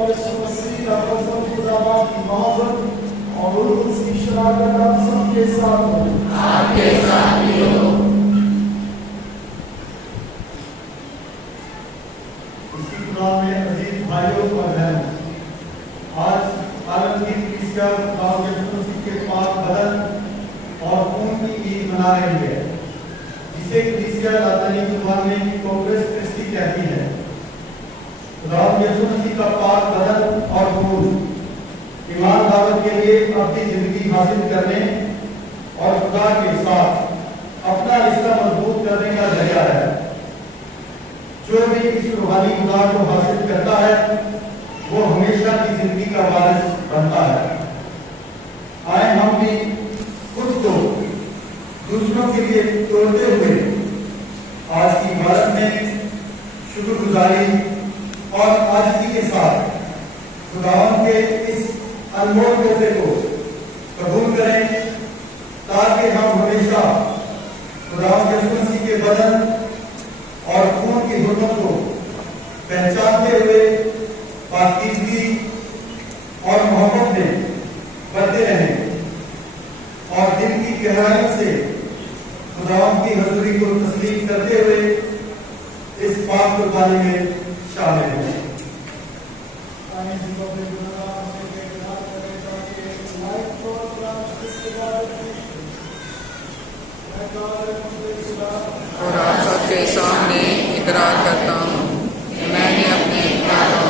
यीशु मसीह का फजल खुदावंद की मोहब्बत और उसकी शराकत आप सबके साथ हो, आपके साथ भी हो। इसी खुदा में अजीज भाइयों और बहनों, आज आलमगीर कलीसिया गांव यीशु मसीह के पाक बदन और खून की ईद मना रही है, जिसे कलीसिया लातीनी जुबान में कोर्पस क्रिस्टी कहती है। खुदा यीशु मसीह का पाक बदन और खून ईमान दावत के लिए अपनी जिंदगी हासिल करने और खुदा के साथ अपना रिश्ता मजबूत करने का जरिया है। जो भी इस रूहानी खुदा को हासिल करता है वो हमेशा की जिंदगी का वारिस बनता है। आए हम भी खुद को दूसरों के लिए तोड़ते हुए आज की इबादत में शुक्रगुजारी और आजिज़ी के साथ खुदावंद के इस अनमोल तोहफे को कबूल करें, ताकि हम हमेशा खुदावंद यीशु मसीह के बदन और खून की हुर्मत को पहचानते हुए पाकीज़गी और मोहब्बत में बढ़ते रहें और दिल की गहराइयों से खुदावंद की हजूरी को तस्लीम करते हुए इस पाक कुर्बानी में शामिल हैं। और आप सबके सामने इकरार करता हूँ कि मैंने अपने बातों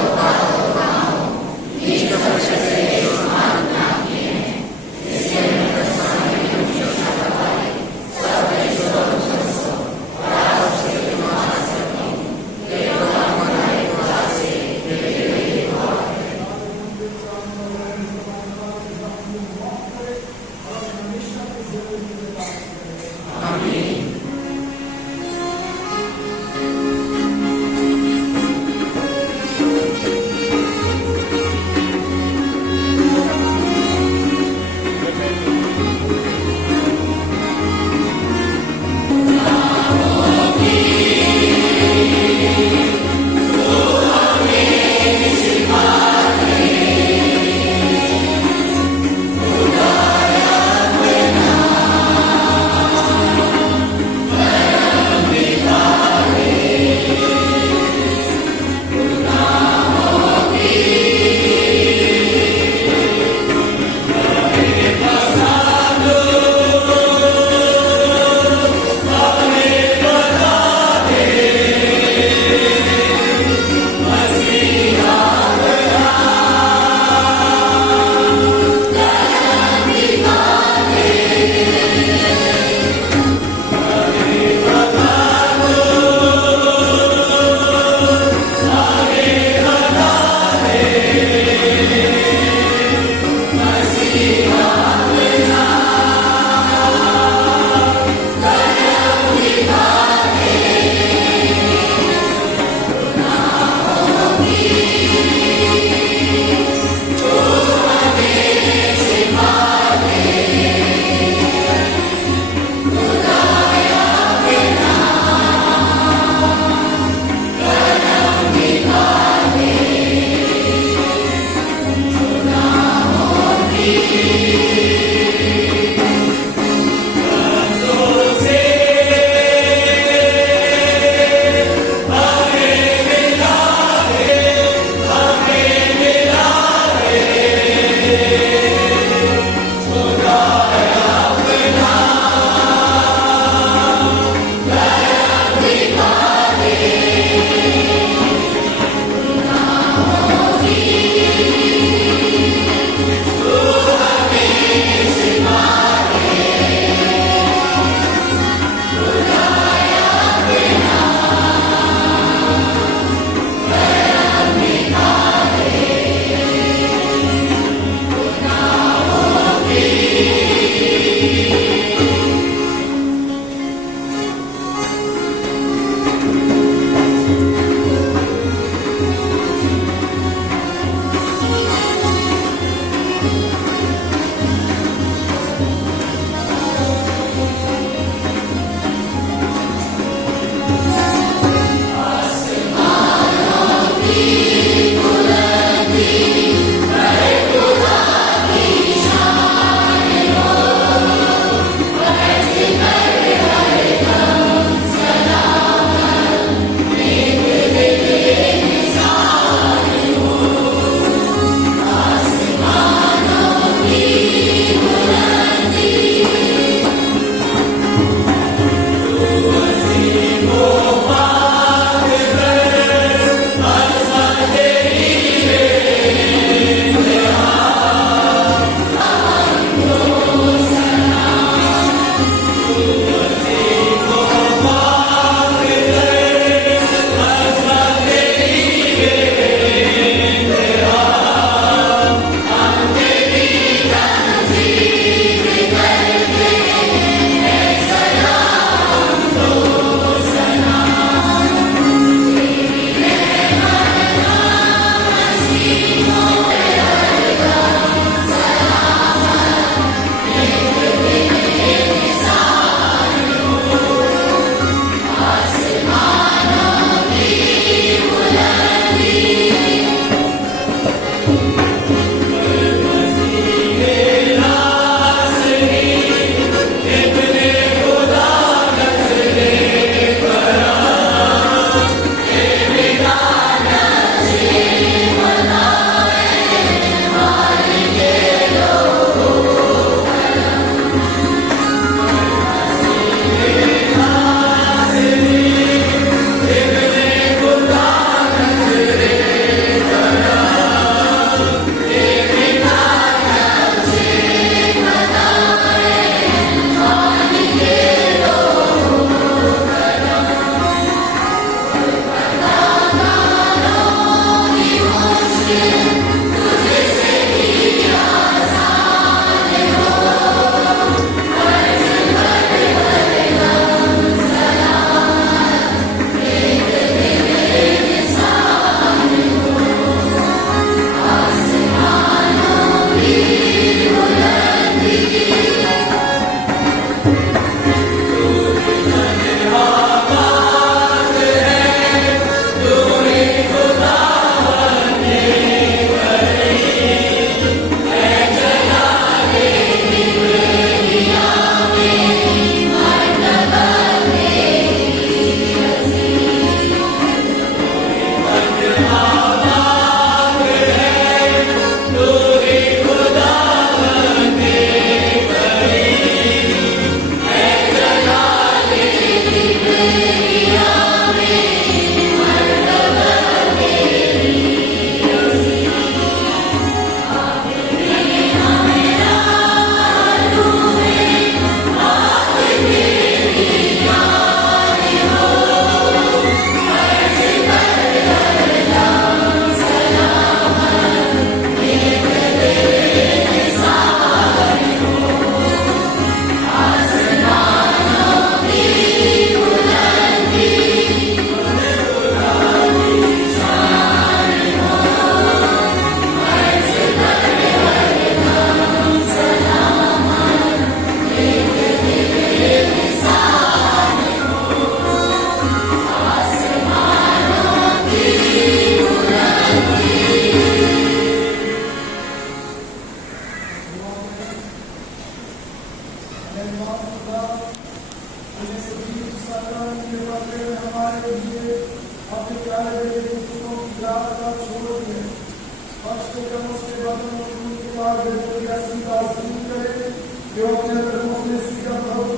उसके कर्मों से बर्तन और उनके बाद का स्वीकार करे, जो अपने कर्मों से सीधा प्रभु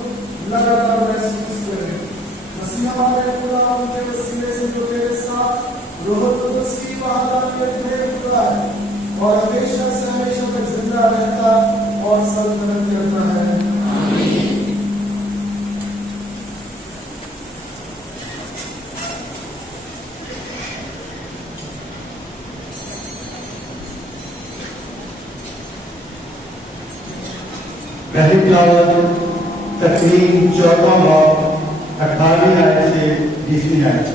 लगातार महसूस करे। मसीह हमारे खुदा उनके वसीले से जो तेरे साथ रोह कुदस की वहादानियत में खुदा है और हमेशा से हमेशा तक जिंदा रहता और सल्तनत करता है। पहली तिलावत तकरीब 14 बाब 18वीं आयत से 20वीं आयत।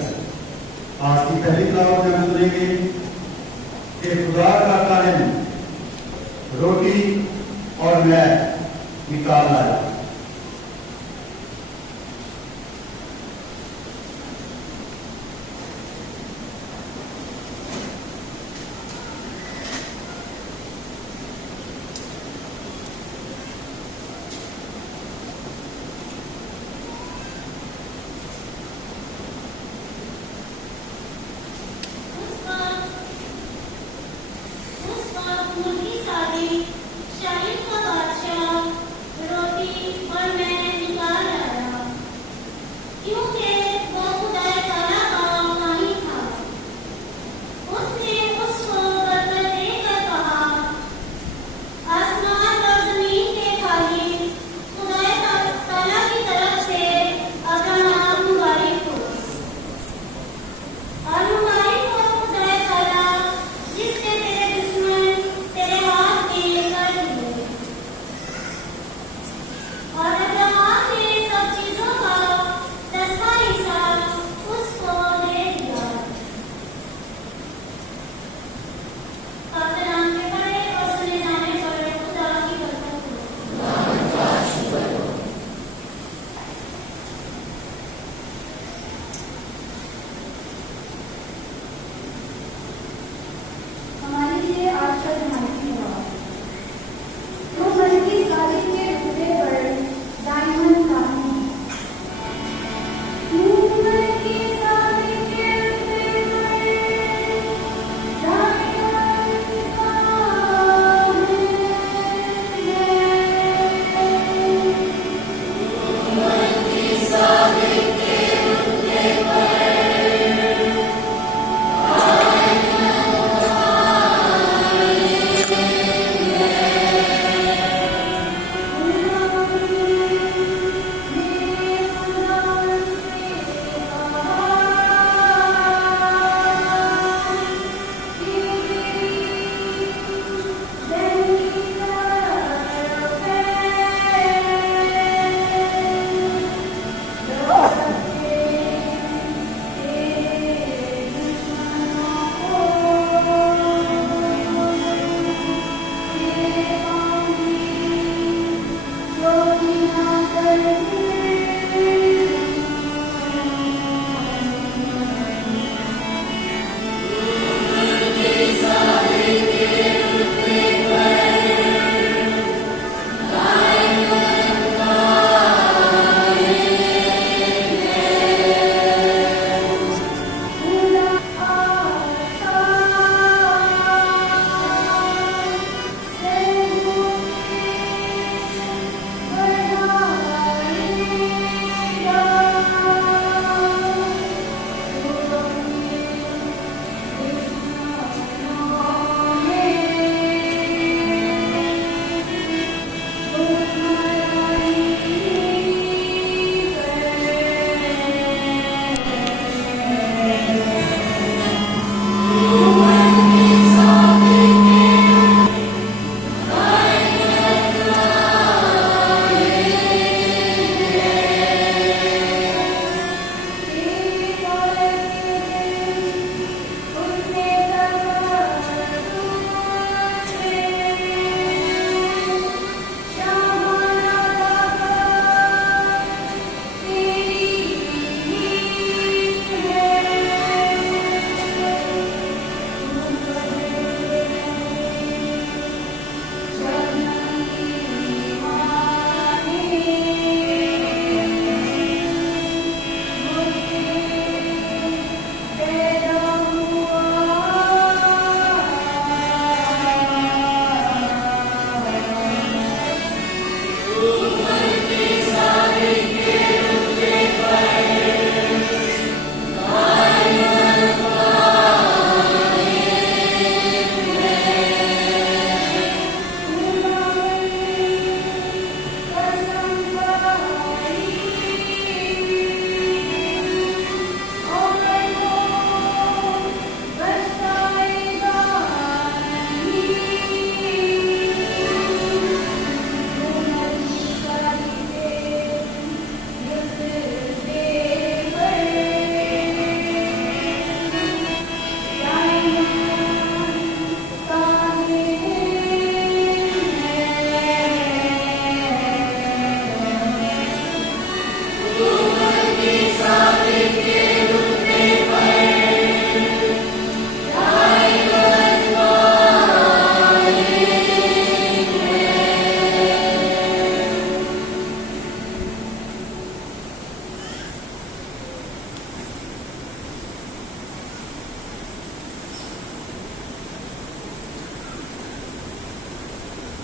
आज की पहली तिलावत में हम सुनेंगे कि खुदा का काहिन रोटी और मैं निकाल लाया। और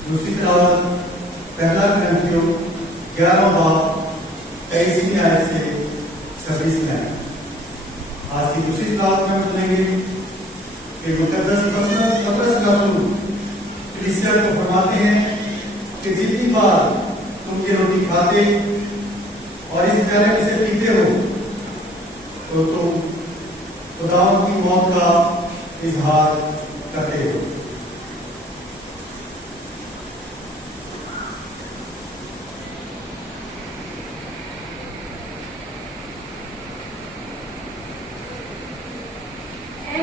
दूसरी तरफ पहला ग्रंथियों 11वां बाब 23वीं आयत से 26वीं आयत। आज की दूसरी किताब में सुनेंगे कि मुकद्दस पतरस रसूल कलीसिया को फरमाते हैं कि जितनी बार तुम ये रोटी खाते और इस प्याले में से पीते हो तो तुम खुदा की मौत का इजहार करते हो।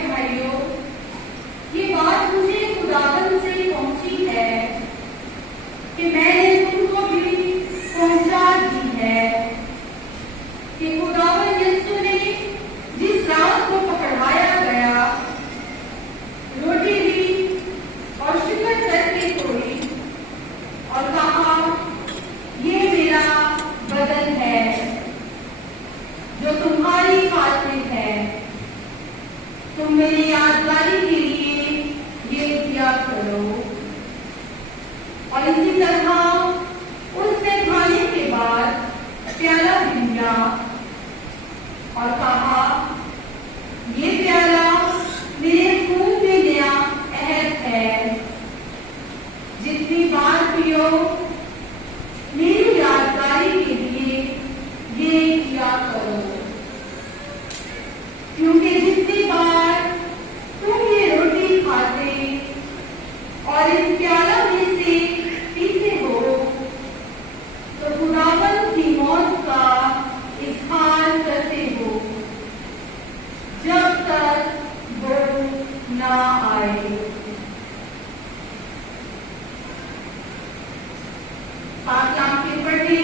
भाइयों, ये बात मुझे खुदावन से पहुंची है कि मैंने तुमको भी पहुंचा दी है कि खुदावन यीशु ने जिस रात को पकड़वाया गया रोटी ली और शुक्र करके तोड़ी और कहा, ये मेरा बदन है जो तुम्हारी खातिर है, तुम मेरी यादगारी के लिए ये किया करो। और इसी तरह उसने खाने के बाद प्याला भी लिया और कहा, ये प्याला मेरे खून में नया अहद है, जितनी बार पियो मेरी यादगारी के लिए ये किया करो। क्योंकि जितनी बार तुम ये रोटी खाते और इस प्याला में से पीते हो तो खुदावन की मौत का इज़हार करते हो जब तक वो ना आए। पाक कलाम के पढ़ने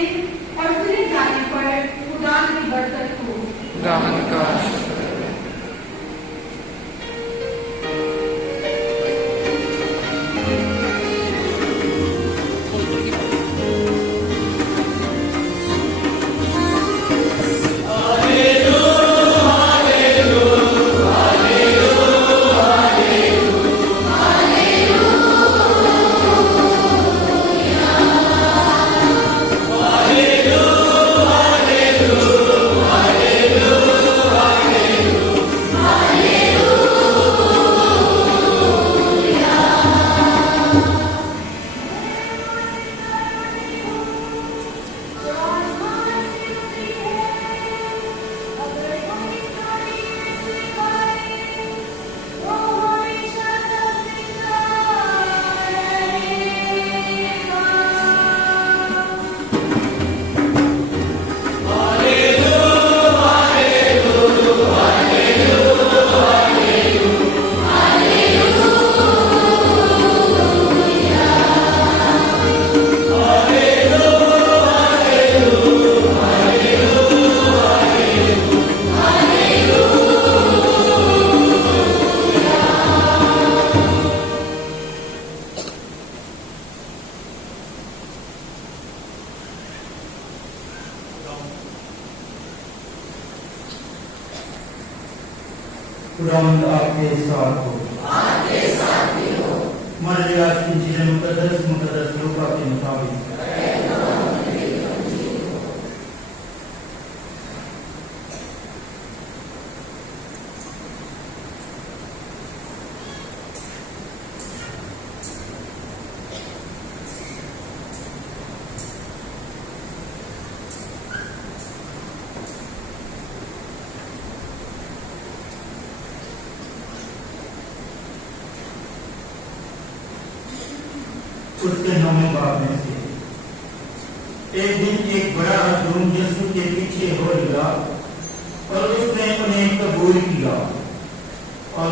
और सुने जाने पर खुदा की बरकत हो। खुदावन का खुदावंद आपके साथ हो। हमारे आज की इंजील मुकद्दस लूका के मुताबिक उसके 9वें बाब में से एक दिन एक बड़ा हजूम यीशु के पीछे हो लिया और उसने उन्हें कबूल किया और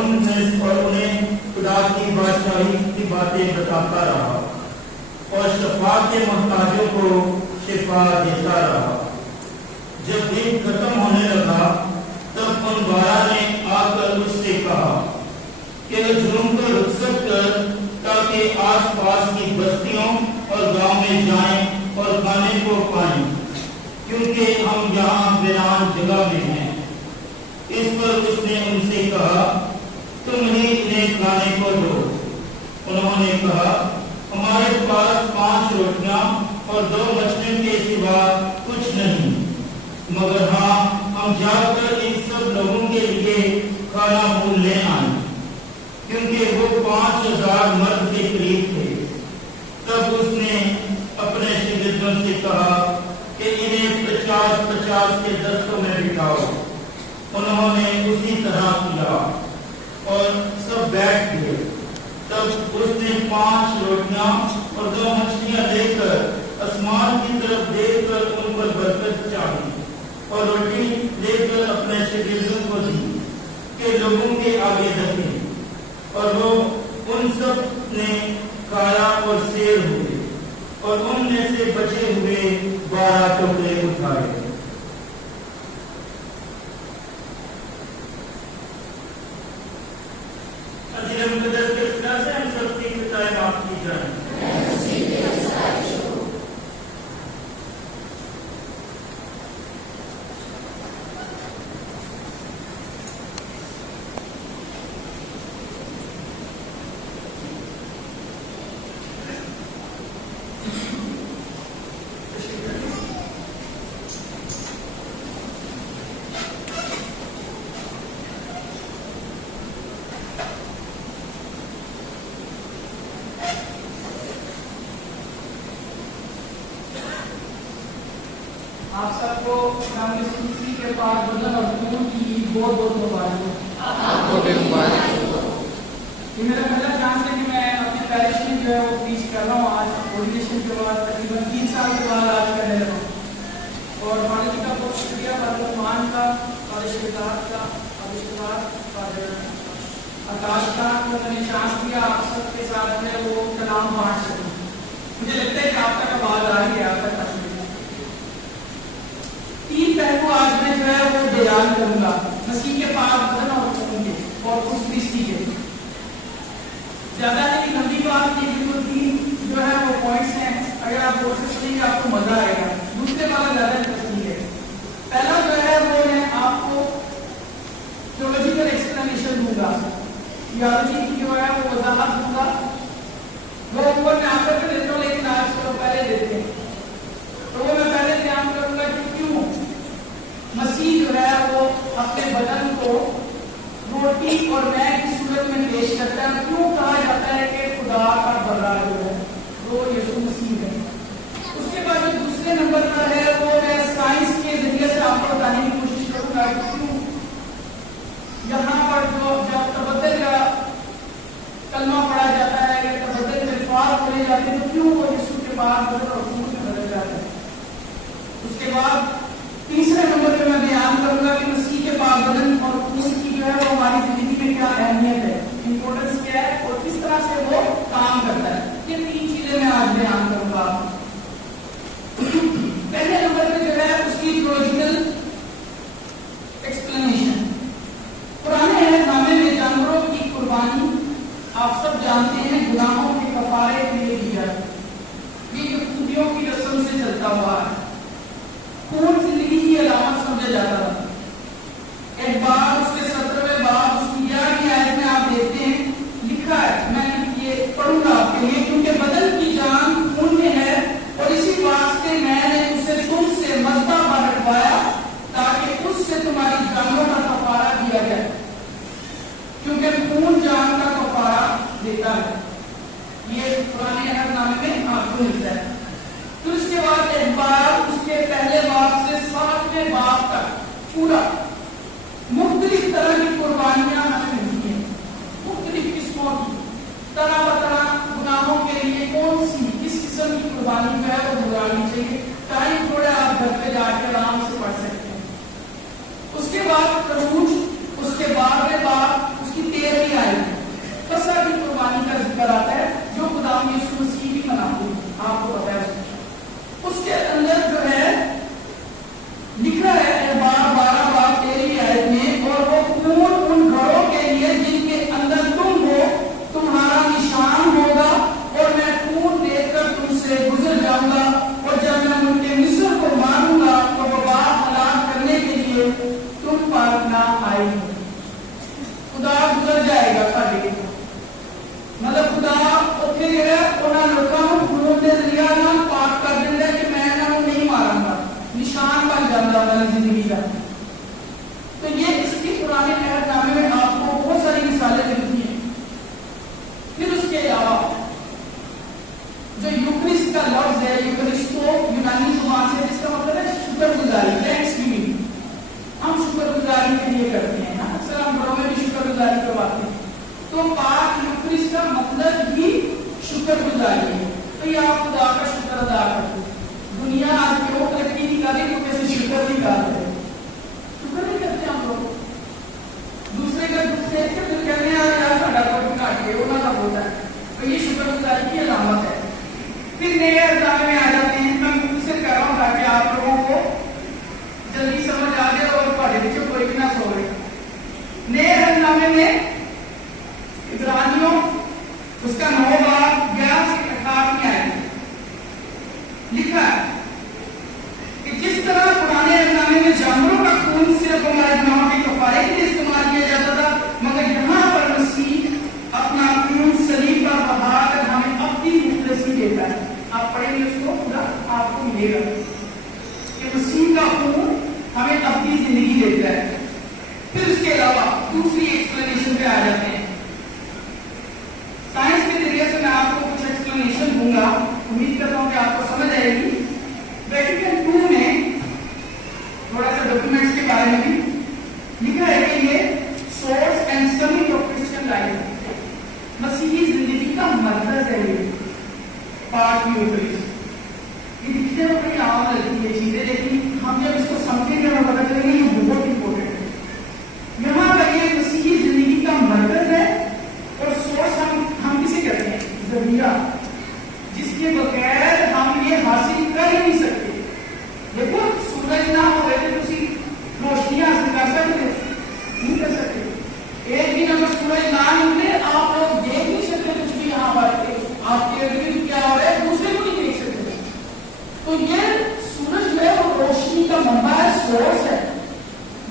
उन्हें खुदा की बादशाही की बातें बताता रहा और शफा के मोहताजों को शिफा देता रहा। जब दिन खत्म होने लगा तब उन 12 ने आकर उससे कहा कि हजूम को रुखसत कर ताकि आसपास की बस्तियों और गांव में जाएं और खाने को पाएं, क्योंकि हम यहाँ वीरान जगह में हैं। इस पर उसने उनसे कहा, तुम ही इन्हें खाने को दो। उन्होंने कहा, हमारे पास 5 रोटियां और 2 मछलियों के सिवा कुछ नहीं, मगर हाँ, हम जाकर इन सब लोगों के लिए खाना मूल ले आए, क्योंकि वो 5000 मर्द के करीब थे। तब उसने अपने शिगिर्दों से कहा कि इन्हें 50-50 के दस्तों में बिठाओ। उन्होंने उसी तरह किया और सब बैठ गए। तब उसने 5 रोटियां और 2 मछलियां लेकर आसमान की तरफ देखकर उन पर बरकत चाही और रोटी लेकर अपने शिगिर्दों को दी कि लोगों के आगे रखें, और वो उन सब ने खाया और सेर हुए, और उनमें से बचे हुए 12 टुकड़े उठाए। मुकद्दस के इस्तेमाल से हम सबकी खताएं माफ की जाएं। आप सबको इसी के पास बदन और खून की बहुत बहुत मुबारक। आपको भी मुबारक। ये मेरा पहला चांस है कि मैं अपने पैरिश में जो है वो प्रीच कर रहा हूँ। आज ऑर्डिनेशन के बाद तकरीबन 3 साल के बाद आज करने लगा हूँ। और फादर जी का बहुत शुक्रिया, फादर मान का, फादर शिवदास का, फादर शिवदास, फादर आकाश का, तो मैंने चांस दिया आप सबके साथ में वो कलाम बांट सकूँ। मुझे लगता है कि आप तक आवाज आ रही है, आप तक 3 पहलू आज मैं जो है वो बयान करूंगा, मसीह के पाक बदन और खून के और उस कृष्टि के। ज्यादा नहीं लंबी बात नहीं, बिल्कुल 3 जो है वो पॉइंट्स हैं। अगर आप वो से सुनेंगे आपको मजा आएगा। दूसरे वाला ज्यादा इंटरेस्टिंग है। पहला जो है वो मैं आपको थ्योलॉजिकल एक्सप्लेनेशन दूंगा, थियोलॉजी की जो है वो वजाहत दूंगा। वो ऊपर मैं आप पर देता हूँ, लेकिन आज तो पहले देते हैं। तो वो मैं पहले ध्यान करूंगा कि क्यों मसीह जो है वो अपने बदन को रोटी और मैग की सूरत में पेश करता है। क्यों कहा जाता है कि खुदा का बर्रा जो है वो यीशु मसीह है। उसके बाद जो दूसरे नंबर पर है वो मैं साइंस के जरिए से आपको बताने की कोशिश करूंगा कि क्यों यहाँ पर जो जब तबद्दुल का कलमा पढ़ा जाता है या तबद्दुल में अल्फाज बोले जाते हैं, तो क्यों वो यीशु के बाद बदन और खून में बदल जाता है। उसके बाद तीसरे नंबर पे मैं बयान करूंगा कि मसीह के पाक बदन और खून की जो है वो हमारी जिंदगी में क्या अहमियत है, इंपॉर्टेंस क्या है और किस तरह से वो काम करता है। ये 3 चीजें मैं आज बयान करूंगा। पहले नंबर पे जो है उसकी थियोलॉजिकल एक्सप्लेनेशन। पुराने नामे में जानवरों की कुर्बानी आप सब जानते हैं गुनाहों के कफारे के लिए दी जाती। ये यहूदियों की रस्म से चलता हुआ है। खून जिंदगी की अलामत समझा जाता था। एक बार उसके 17वें बाब उसकी 11वीं आयत में आप देखते हैं लिखा है, मैं ये पढ़ूंगा आपके लिए, क्योंकि बदन की जान खून में है और इसी वास्ते मैंने उसे तुमसे मज़बा पर रखवाया ताकि उससे तुम्हारी जानों का कफारा दिया जाए, क्योंकि खून जान का कफारा देता है। ये पुराने अहदनामे में आपको मिलता है। फिर उसके बाद एक बार उसके पहले बाप से 7वें बाप तक पूरा मुख्तलिफ तरह की कुर्बानियां हमें मिलती हैं, मुख्तलिफ किस्मों की, तरह तरह गुनाहों के लिए कौन सी किस किस्म की कुर्बानी जो है वो गुजारनी चाहिए। टाइम थोड़ा आप घर पे जाके आराम से पढ़ सकते हैं। उसके बाद खरगोश, उसके 12वें बाप उसकी 13वीं आयत फसह की कुर्बानी का जिक्र आता है, जो खुदा यीशु मसीह भी मनाते हैं, आपको पता है। उसके अंदर जो है लिखा है 12 बाप 13वीं आयत में, और वो खून उन घरों के लिए जिनके अंदर तुम हो तुम्हारा निशान होगा, और मैं खून देखकर तुमसे गुजर जाऊंगा, और जब मैं उनके मिस्र को मारूंगा तो वो बात हलाक करने के लिए तुम पर ना आएगी। खुदा गुजर जाएगा साढ़े, मतलब खुदा उत्थे जो है उन्होंने लोगों नजरिया ना पाक कर देता है कि मैं ना नहीं मारूंगा, निशान बन जाता हमारी जिंदगी का। तो ये इसके पुराने अहदनामे में आपको बहुत सारी मिसालें मिलती हैं। फिर उसके अलावा जो यूक्रिस्ट का लफ्ज है, यूक्रिस्टो यूनानी जुबान से जिसका मतलब है शुक्रगुजारी, थैंक्सगिविंग। हम शुक्रगुजारी के लिए करते हैं, अक्सर हम घरों में भी शुक्रगुजारी करवाते हैं। तो पाक यूक्रिस्ट का मतलब ही शुक्रगुजारी है। तो ये आप खुदा का शुक्र अदा करते हैं। दुनिया आज क्यों तरक्की नहीं कर रही? तो कैसे शुक्र नहीं कर रहे? शुक्र नहीं करते हम लोग। दूसरे का दुख देख के फिर कहते हैं यार साडा कोई घट गया, वो ना होता है। तो ये शुक्रगुजारी की अलामत है। फिर नए अहदनामे में आ जाते हैं। मैं मुझसे कह रहा हूँ ताकि आप लोगों को जल्दी समझ आ जाए और पढ़े बच्चों कोई भी ना सोए। नए अहदनामे में इब्रानियों उसका 9 बाब 11 से 18 में आया लिखा है कि जिस तरह पुराने अहदनामे में जानवरों का खून सिर्फ हमारे गुनाहों के कफारे के लिए इस्तेमाल किया जाता था, मगर यहाँ पर मसीह अपना खून सलीब पर बहाकर हमें अपनी मुखलसी देता है। आप पढ़ेंगे उसको पूरा, आपको मिलेगा कि मसीह का खून हमें अपनी जिंदगी देता है। फिर उसके अलावा दूसरी एक्सप्लेनेशन पे आ जाते हैं। साइंस के जरिए से मैं आपको कुछ एक्सप्लेनेशन दूंगा, उम्मीद करता हूं कि आपको समझ आएगी। वेटिकन II में थोड़ा सा डॉक्यूमेंट्स के बारे में भी लिखा है कि ये source and summit of Christian life, मसीही जिंदगी का मरकज है। ये पार्ट यूक्रिस्ट ये दिखने में बड़ी आम लगती है चीजें, लेकिन हम जब इसको समझेंगे हमें पता चलेगा ये बहुत इंपॉर्टेंट है। यहाँ पर ये मसीही जिंदगी का मरकज है और सोर्स हम किसे कहते हैं? जरिया, जिसके बगैर हम ये हासिल कर ही नहीं सकते। देखो सूरज ना हो तो रोशनी हासिल कर सकते नहीं कर सकते। एक दिन अगर सूरज ना निकले आप लोग देख नहीं सकते कुछ भी। यहाँ पर आपके इर्द क्या हो रहा है दूसरे को नहीं देख सकते। तो ये सूरज जो है वो रोशनी का मंबा है, सोर्स है।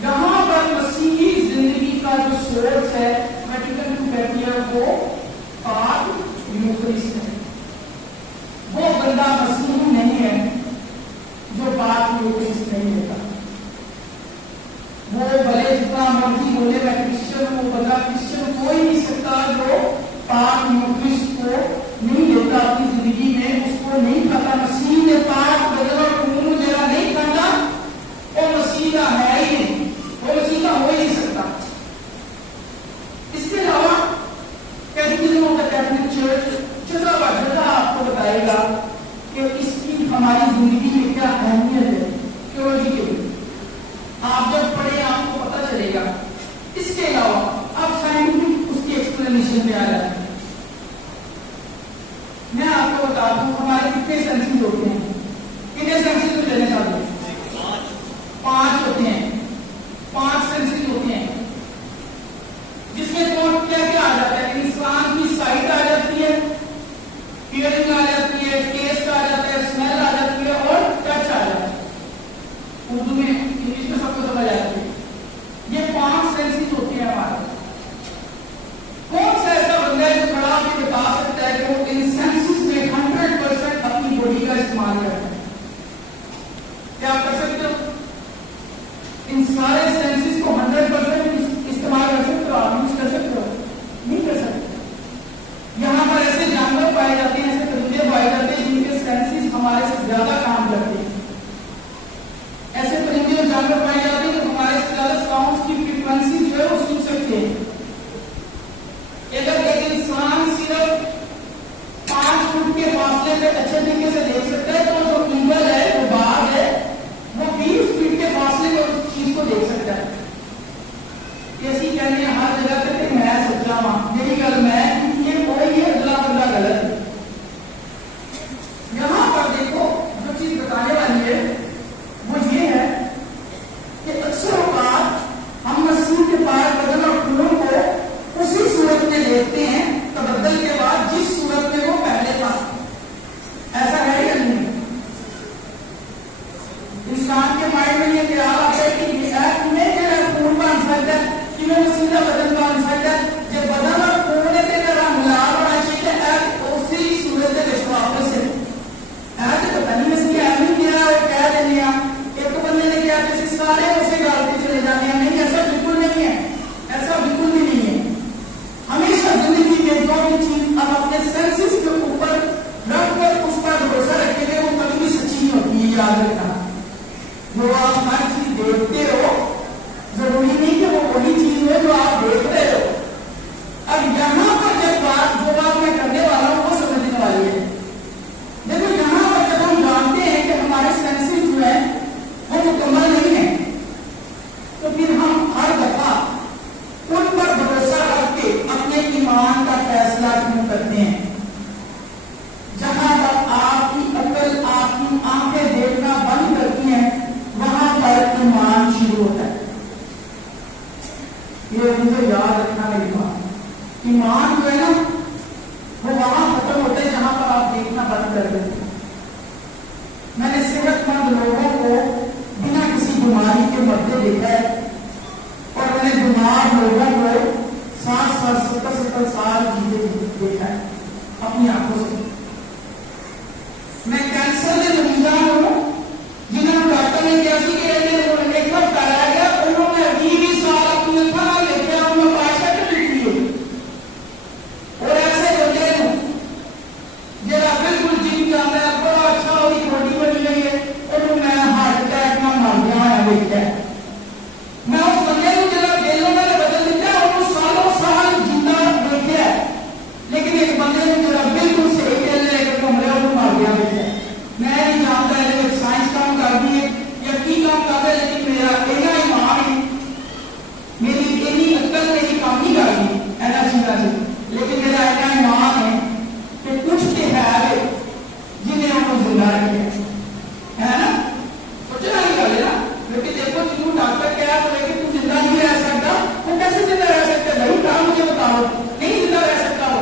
यहाँ पर मसीही जिंदगी का जो सोर्स है वेटिकन II कहती है वो पाक यूक्रिस्ट है। वो बंदा मसीह नहीं है जो पाक यूक्रिस्ट नहीं होता। वो भले जितना मर्जी बोले मैं क्रिश्चियन हूं, वो बंदा क्रिश्चियन हो ही नहीं सकता जो पाक यूक्रिस्ट को नहीं लेता अपनी जिंदगी में, उसको नहीं खाता। मसीह ने पाक बदल और खून मेरा नहीं खाता, और मसीह का है ही नहीं, वो मसीह का हो ही नहीं सकता। इसके अलावा कैथोलिकों का कैथोलिक चर्च जगह आपको बताएगा कि इसकी हमारी जिंदगी में क्या अहमियत है थियोलॉजी के लिए। आप जब पढ़े आपको पता चलेगा। इसके अलावा अब साइंटिफिक उसकी एक्सप्लेनेशन में आ जाए। मैं आपको बता दूं हमारे कितने सेंसेस होते हैं? कितने सेंसेस में लेने चाहते हैं? 5 होते हैं। 5 सेंसेस होते हैं जिसमें तो क्या क्या आ जाता है? इंसान की साइट आ जाती है, हियरिंग आ जाती है, टेस्ट आ जाता है, स्मेल आ जाती है और टच आ जाता है। उर्दू में इंग्लिश में सबको समझ आती है। ये 5 सेंसेस होते हैं हमारे। कौन सा ऐसा बंदा है जो खड़ा होकर बता सकता है कि वो इन सेंसेस में 100% अपनी बॉडी का इस्तेमाल करता है? क्या आप कर सकते हो? इन सारे सेंसेस को 100% इस्तेमाल कर सकते हो? आप यूज कर सकते हो? नहीं कर सकते। यहाँ पर ऐसे जानवर पाए जाते हैं, ऐसे परिंदे पाए जाते हैं जिनके सेंसेस हमारे से ज्यादा काम करते हैं। ऐसे परिंदे और जानवर पाए जाते हैं जो हमारे से ज्यादा साउंड की फ्रीक्वेंसी जो है वो सुन सकते हैं। अगर एक इंसान सिर्फ 5 फुट के फासले पे अच्छे तरीके से देख सकता है, तो जो ईगल है, जो बाघ है, वो 20 फीट के फासले पे उस चीज को देख सकता है। ऐसी कहने हर जगह पे मैं सच्चा हूं, मेरी गल मैं, ये कोई है अगला बंदा गलत है। यहां पर देखो जो चीज बताने वाली है वो ये है कि अक्सर औकात हम मसीह के पास पर आप देखना बंद कर देते। मैंने सेहतमंद लोगों को बिना किसी बीमारी के मरते देखा है और मैंने बीमार लोगों को 60-60, 70-70 साल जीते देखा है अपनी आंखों से। मैं कैंसर के मरीजा हूं जिन्होंने डॉक्टर ने कहा कि एक बार कराया गया, उन्होंने 20 साल अपने था लेके उन्होंने बादशाह के लिख दिए। और ऐसे होते हैं जरा बिल्कुल जिम जाता है, बड़ा अच्छा होगी बॉडी बनी गई है, और मैं हार्ट अटैक में मर गया है देखा। मैं उस बंदे को जरा गेलों में बदल देता है और सालों साल जिंदा देखे, लेकिन एक बंदे ने जरा बिल्कुल सही खेल लेकर कमरे में मार गया देखा। मैं नहीं जानता है साइंस काम कर दी है या की काम कर रहा है, लेकिन मेरा इतना ईमान है, मेरी इतनी अक्ल मेरी काम नहीं कर दी ऐसा चीजा से, लेकिन मेरा इतना ईमान है कि कुछ तो है जिन्हें हम जिंदा रखे है ना। सोचना नहीं कर लेना, लेकिन देखो तू डॉक्टर कह तो लेकिन तू जिंदा नहीं रह सकता, तो कैसे जिंदा रह सकता है भाई? काम मुझे बताओ, नहीं जिंदा रह सकता हो।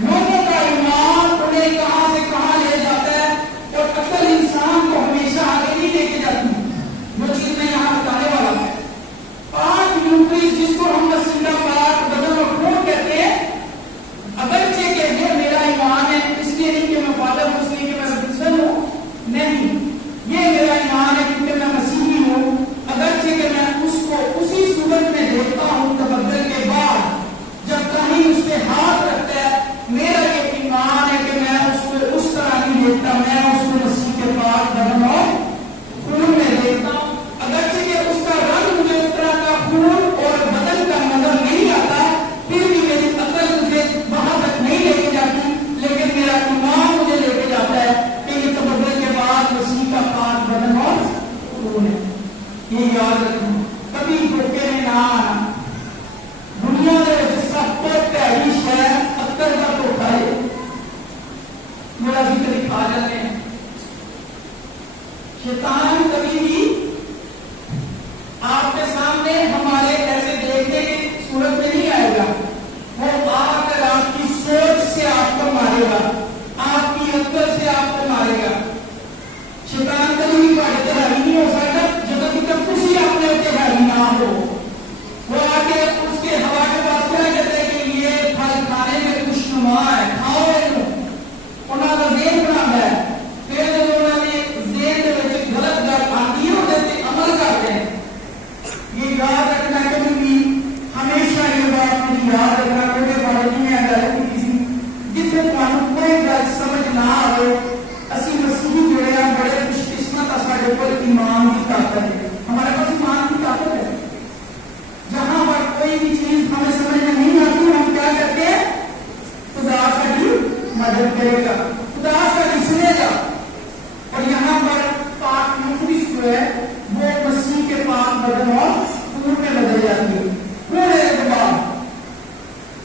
लोगों का ईमान उन्हें कहां से कहां ले जाता है और अक्ल इंसान को हमेशा आगे नहीं लेके जाती। वो चीज मैं यहां बताने वाला है। 5 न्यूक्लियस जिसको हम वसीला पाक बदन और खून कहते हैं, अगरचे के ये मेरा ईमान है, इसलिए नहीं कि मैं फादर हूं, इसलिए कि मैं मुसलमान हूं, नहीं, ये मेरा ईमान है क्योंकि मैं मसीही हूं। अगरचे कि मैं उसको उसी सूरत में देखता हूं तबद्दुल के बाद, जब कहीं उस पे हाथ रखता है, मेरा ये ईमान है कि मैं उसको उस तरह नहीं देखता, मैं उसको मसीह के पाक बदन और खून में देखता हूं। अगरचे कि उसका रंग मुझे उस तरह का खून और बदन का नजर नहीं आता, फिर भी मेरी अकल मुझे वहां तक नहीं लेके जाती, लेकिन मेरा ईमान मुझे लेके जाता है कि ये तबद्दुल के बाद मसीह का पाक बदन और खून है। ये याद रखना, कभी धोखे में ना आना। दुनिया में सबसे पहली शहर अक्ल का धोखा है। मेरा जिक्र खा जाते हैं, शैतान कभी भी आपके सामने हमारे ऐसे देखने की सूरत में नहीं आएगा। वो आकर आपकी सोच से आपको मारेगा, आपकी अक्ल से आपको मारेगा। शैतान कभी भी पढ़ते हावी नहीं हो सकता जब तक खुशी अपने ऊपर हावी ना हो। वो आके उसके हवा के पास क्या कहते हैं कि ये फल खाने में खुशनुमा है, खाओ इनको, उन्होंने जेन बनाता है। फिर जब उन्होंने जेन के गलत गल आती है उन्हें अमल करते हैं। ये याद रखना कभी भी, हमेशा ये बात मुझे याद रखना, मेरे बारे में अगर किसी जितने कोई गल समझ ना आए, असि मसीही जुड़े हैं, बड़े खुशकिस्मत साढ़े पर ईमान की ताकत है, हमारे पास ईमान की ताकत है। जहां पर कोई भी चीज हमें समझ में नहीं आती, हम क्या करते हैं? खुदा साड़ी मदद करेगा, खुदा साड़ी सुनेगा। और यहाँ पर पाक न्यूक्लियस जो है वो मसीह के पाक बदन और खून में बदल जाती है। पूरे के बाद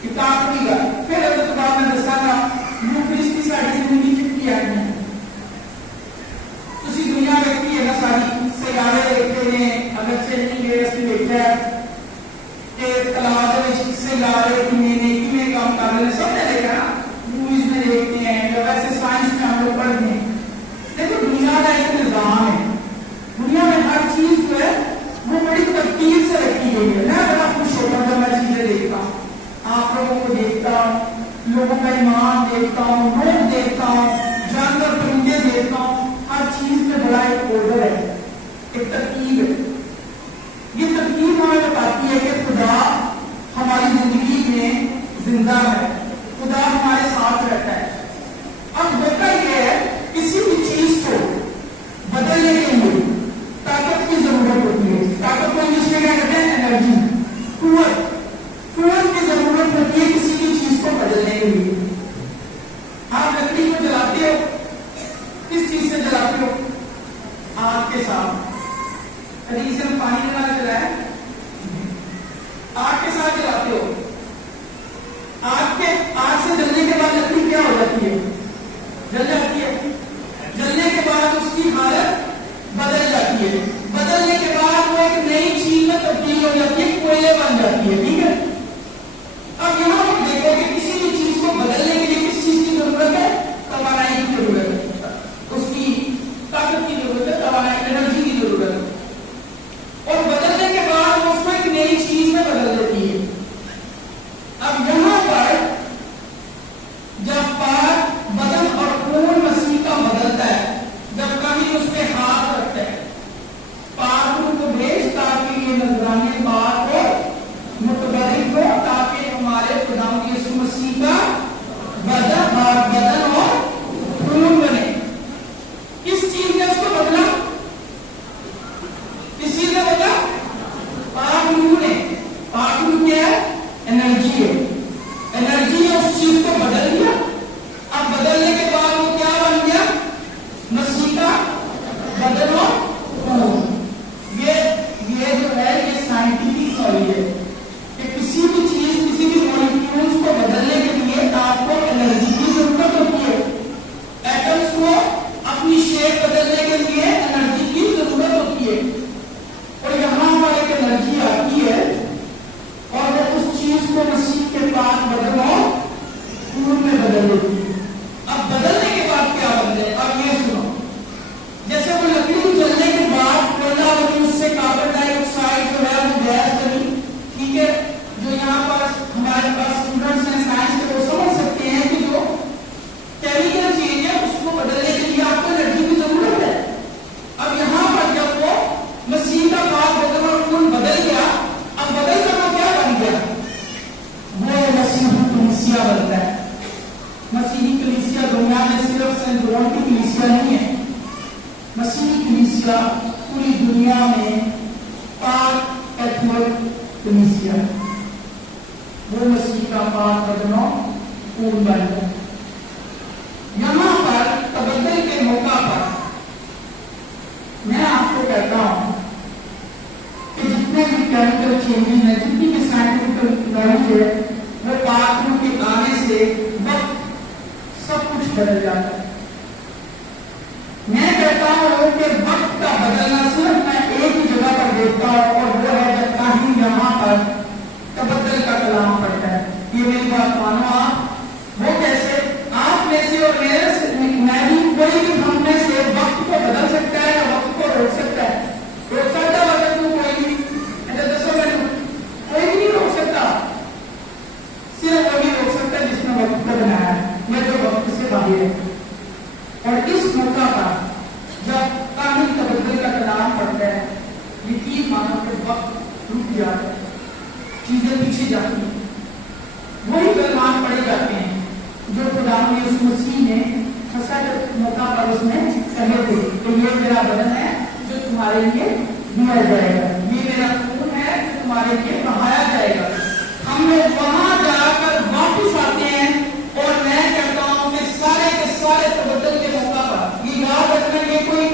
किताब की गल फिर उसके बाद मैं दसागा न्यूक्लियस की साड़ी जिंदगी चिपकी आई है। उसी दुनिया देखती है ना, सारी सियारे देखते हैं, अगर से नहीं गए असली देखा है कि तलाब में सियारे किमें काम कर रहे हैं, सबने देखा ना, मूवीज में देखते हैं या वैसे साइंस में हम लोग पढ़ते हैं। देखो दुनिया का एक निजाम है, दुनिया में हर चीज जो है वो बड़ी तरतीब से रखी गई है। मैं बड़ा खुश होता हूं जब मैं चीजें देखता हूं, आप लोगों को देखता हूं, लोगों का ईमान देखता हूं, लोग देखता हूं, जानवर परिंदे देखता हूं, हर चीज में बड़ा एक ऑर्डर है, एक तरकीब है। ये तरकीब हमें बताती है कि खुदा हमारी जिंदगी में जिंदा है, खुदा हमारे साथ रहता है। अब होता यह है, किसी भी चीज को बदलने के लिए ताकत की जरूरत होती है। ताकत को इंग्लिश में क्या कहते हैं? एनर्जी, कुव्वत। कुव्वत की जरूरत होती है किसी भी चीज को बदलने के लिए। आप लकड़ी को जलाते हो, किस चीज से जलाते हो? आग के साथ। कभी किसी ने पानी में ना जलाया, आग के साथ जलाते हो। आग से जलने के बाद लकड़ी क्या हो जाती है? जल जाती है। जलने के बाद उसकी हालत बदल जाती है। बदलने के बाद वो एक नई चीज में तब्दील हो जाती है, कोयले बन जाती है। रोम की कलीसिया नहीं है। मसीही कलीसिया पूरी दुनिया में पाक कैथोलिक कलीसिया, वो मसीह का पाक बदनो पूर्ण बन गया। यहाँ पर तबद्दुल के मौका पर मैं आपको कहता हूं कि जितने भी केमिकल चेंजेस हैं, जितनी भी साइंटिफिक नॉलेज है, वो पाक रूह के आने से वक्त सब कुछ बदल जाता है। मैं कहता हूं कि वक्त का बदलना सिर्फ मैं एक ही जगह पर देखता हूं, और वो है जब कहीं यहाँ पर तबद्दुल का कलाम पड़ता है। ये मेरी बात मानो आप। वो कैसे? आप में से और मेरे से, मैं भी, कोई भी हम में से वक्त को बदल सकता है या वक्त को रोक सकता है? रोक सकता है वक्त को कोई भी? कोई भी नहीं रोक सकता। सिर्फ वही रोक सकता है जिसने वक्त को बनाया है या जो वक्त से बाहर है। और इस मौका पर जब कानून तबद्दुल का कलाम पड़ता है, यकीन मानो कि वक्त रुक जाता है, चीजें पीछे जाती हैं, वही कलाम पढ़े जाते हैं जो खुदा ने उस मसीह ने फसह मौका पर उसमें कहे थे कि ये मेरा बदन है जो तुम्हारे लिए दिया जाएगा, ये मेरा खून है जो तुम्हारे लिए बहाया जाएगा। हम लोग वहां जाकर वापस आते हैं, और मैं कहता हूं कि सारे के सारे तबद्दुल के मौका पर ये याद रखना, ये कोई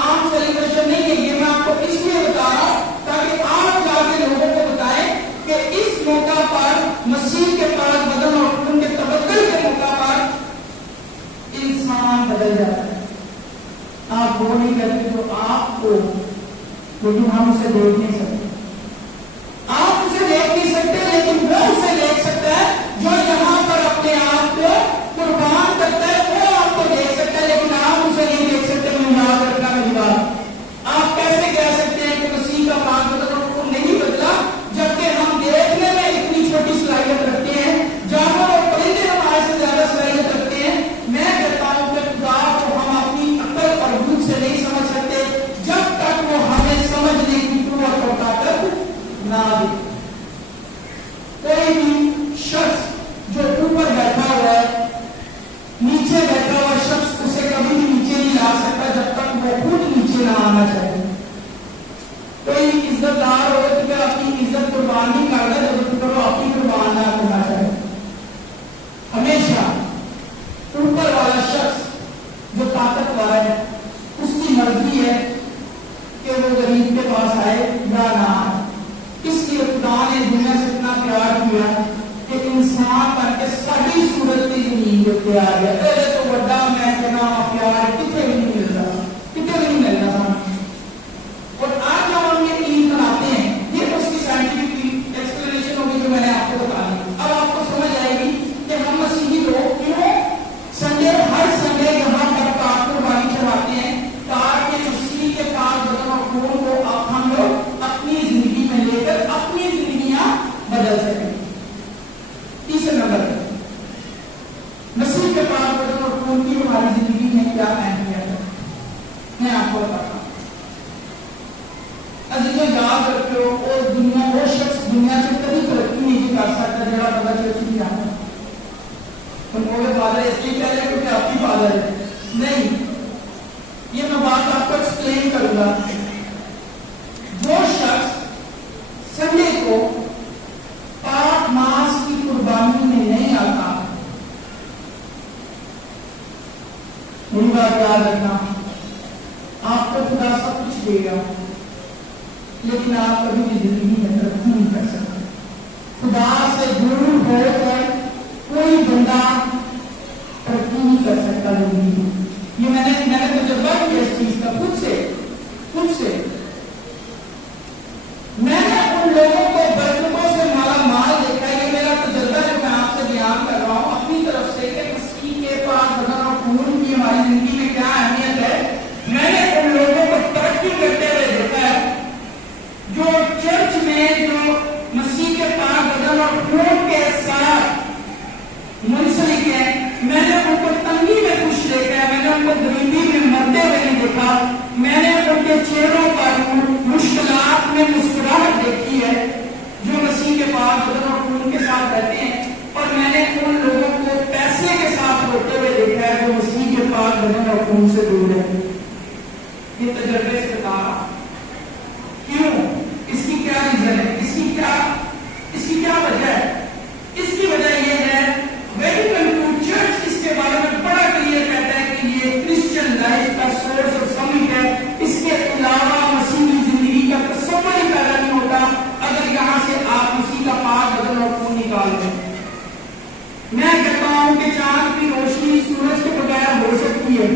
आम सेलिब्रेशन नहीं है। ये मैं आपको इसलिए बता रहा हूं ताकि आप जाके लोगों को बताएं कि इस मौका पर मसीह के पास बदन और उनके तबद्दुल के मौका पर इंसान बदल जाता है। आप वो नहीं करते जो आपको, लेकिन हम उसे देख नहीं सकते। आप उसे देख नहीं सकते, लेकिन वो उसे देख सकता है। जो यहाँ पर अपने आप को कुर्बान करता है वो आपको देख सकता है, लेकिन आप उसे नहीं देख सकते। मैं याद रखना मेरी बात। आप कैसे कह सकते हैं कि मसीह का पाक बदन को नहीं बदला, जबकि हम देखने में इतनी छोटी सलाहियत रखते हैं, जानवर और परिंदे हमारे से ज्यादा सलाहियत रखते हैं। मैं कहता हूं कि खुदा को हम अपनी अक्ल और बुद्ध से नहीं समझ सकते जब तक वो हमें समझने की कुव्वत और ताकत ना दे। कोई भी शख्स जो ऊपर बैठा हुआ है, नीचे बैठा हुआ शख्स उसे कभी भी नीचे नहीं ला सकता जब तक वो खुद नीचे ना आना चाहिए। कोई इज्जतदार हो तो अपनी इज्जत कुर्बान नहीं करना, जब करो अपनी कुर्बान ना करना चाहिए। हमेशा ऊपर वाला शख्स जो ताकतवर है, उसकी मर्जी है कि वो गरीब के पास आए या ना आए। इसलिए खुदा ने दुनिया से इतना प्यार किया कि इंसान करके सभी सूरत की जमीन को तैयार किया। पहले तो बड़ा मैं कहना प्यार कितने भी नहीं मिलता, कितने भी नहीं मिलता था। और आज जब हम ये ईद मनाते हैं, ये तो उसकी साइंटिफिक एक्सप्लेनेशन होगी जो मैंने आपको बता दी। अब आपको समझ आएगी कि हम मसीही लोग क्यों संडे, हर संडे यहाँ पर पाक कुर्बानी चढ़ाते हैं, ताकि मसीह के पाक बदन और खून को हम लोग अपनी जिंदगी में लेकर अपनी जिंदगियां बदल सकें। तीसरे नंबर पर मसीह के पाक बदन और खून की हमारी जिंदगी में क्या अहमियत है, मैं आपको बताता हूं। अजीजों, याद रखो, और दुनिया, वो शख्स दुनिया से कभी तरक्की नहीं कर सकता जरा पता चलती क्या है। तुमको फादर इसलिए कह रहे क्योंकि आपकी फादर है, नहीं। ये मैं बात आपको एक्सप्लेन करूंगा। जो शख्स संडे को पाक मांस की कुर्बानी में नहीं आता, मेरी बात याद रखना, आपको खुदा सब कुछ देगा, लेकिन आप कभी भी जिंदगी में तरक्की नहीं कर सकते। खुदा से दूर होकर कोई बंदा तरक्की नहीं कर सकता जिंदगी में। ये मैंने तजुर्बा किया इस चीज का खुद से। मैंने उन लोगों को बरकतों से माला माल देखा है। ये मेरा तजुर्बा जो मैं आपसे बयान कर रहा हूँ अपनी तरफ से कि मसीह के पाक बदन और खून की हमारी जिंदगी में क्या अहमियत है। मैंने उन लोगों को तरक्की करते हुए देखा है जो चर्च में, जो मसीह के पाक बदन और खून के साथ मुंसलिक है। मैंने उनको तंगी में खुश देखा है, मैंने उनको गरीबी में मरते हुए नहीं देखा। मैंने उनके चेहरों पर मुश्किलात में मुस्कुराहट देखी है जो मसीह के पाक बदन और खून के साथ रहते हैं। और मैंने उन लोगों को पैसे के साथ रोते हुए देखा है जो मसीह के के चांद की रोशनी सूरज के बगैर हो सकती है?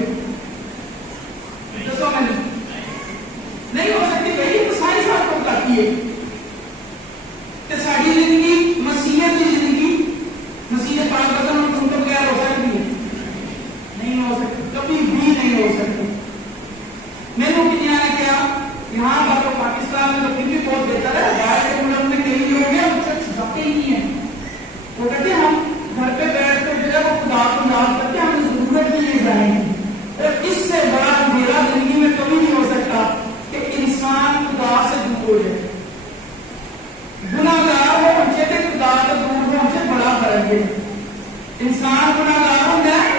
दसो मैंने, नहीं हो सकती भाई। तो साइंस आपको बताती है कि साड़ी जिंदगी, मसीहत की जिंदगी, मसीह पाक बदन और खून के बगैर हो सकती है? नहीं हो सकती, कभी भी नहीं हो सकती। मैंने किया ने क्या यहाँ पर तो पाकिस्तान में तो फिर भी बहुत बेहतर है। बाहर के मुल्क में कई लोग हैं वो छुपाते ही नहीं है। वो कहते हम घर पे बैठ कर जो है वो खुदा को याद करके हमें जरूरत नहीं जाएंगे। और इससे बड़ा अंधेरा जिंदगी में कभी नहीं हो सकता कि इंसान खुदा से दूर हो जाए। गुनाहगार हो उनसे तो खुदा से दूर हो, उनसे बड़ा फर्क है। इंसान गुनाहगार होता है,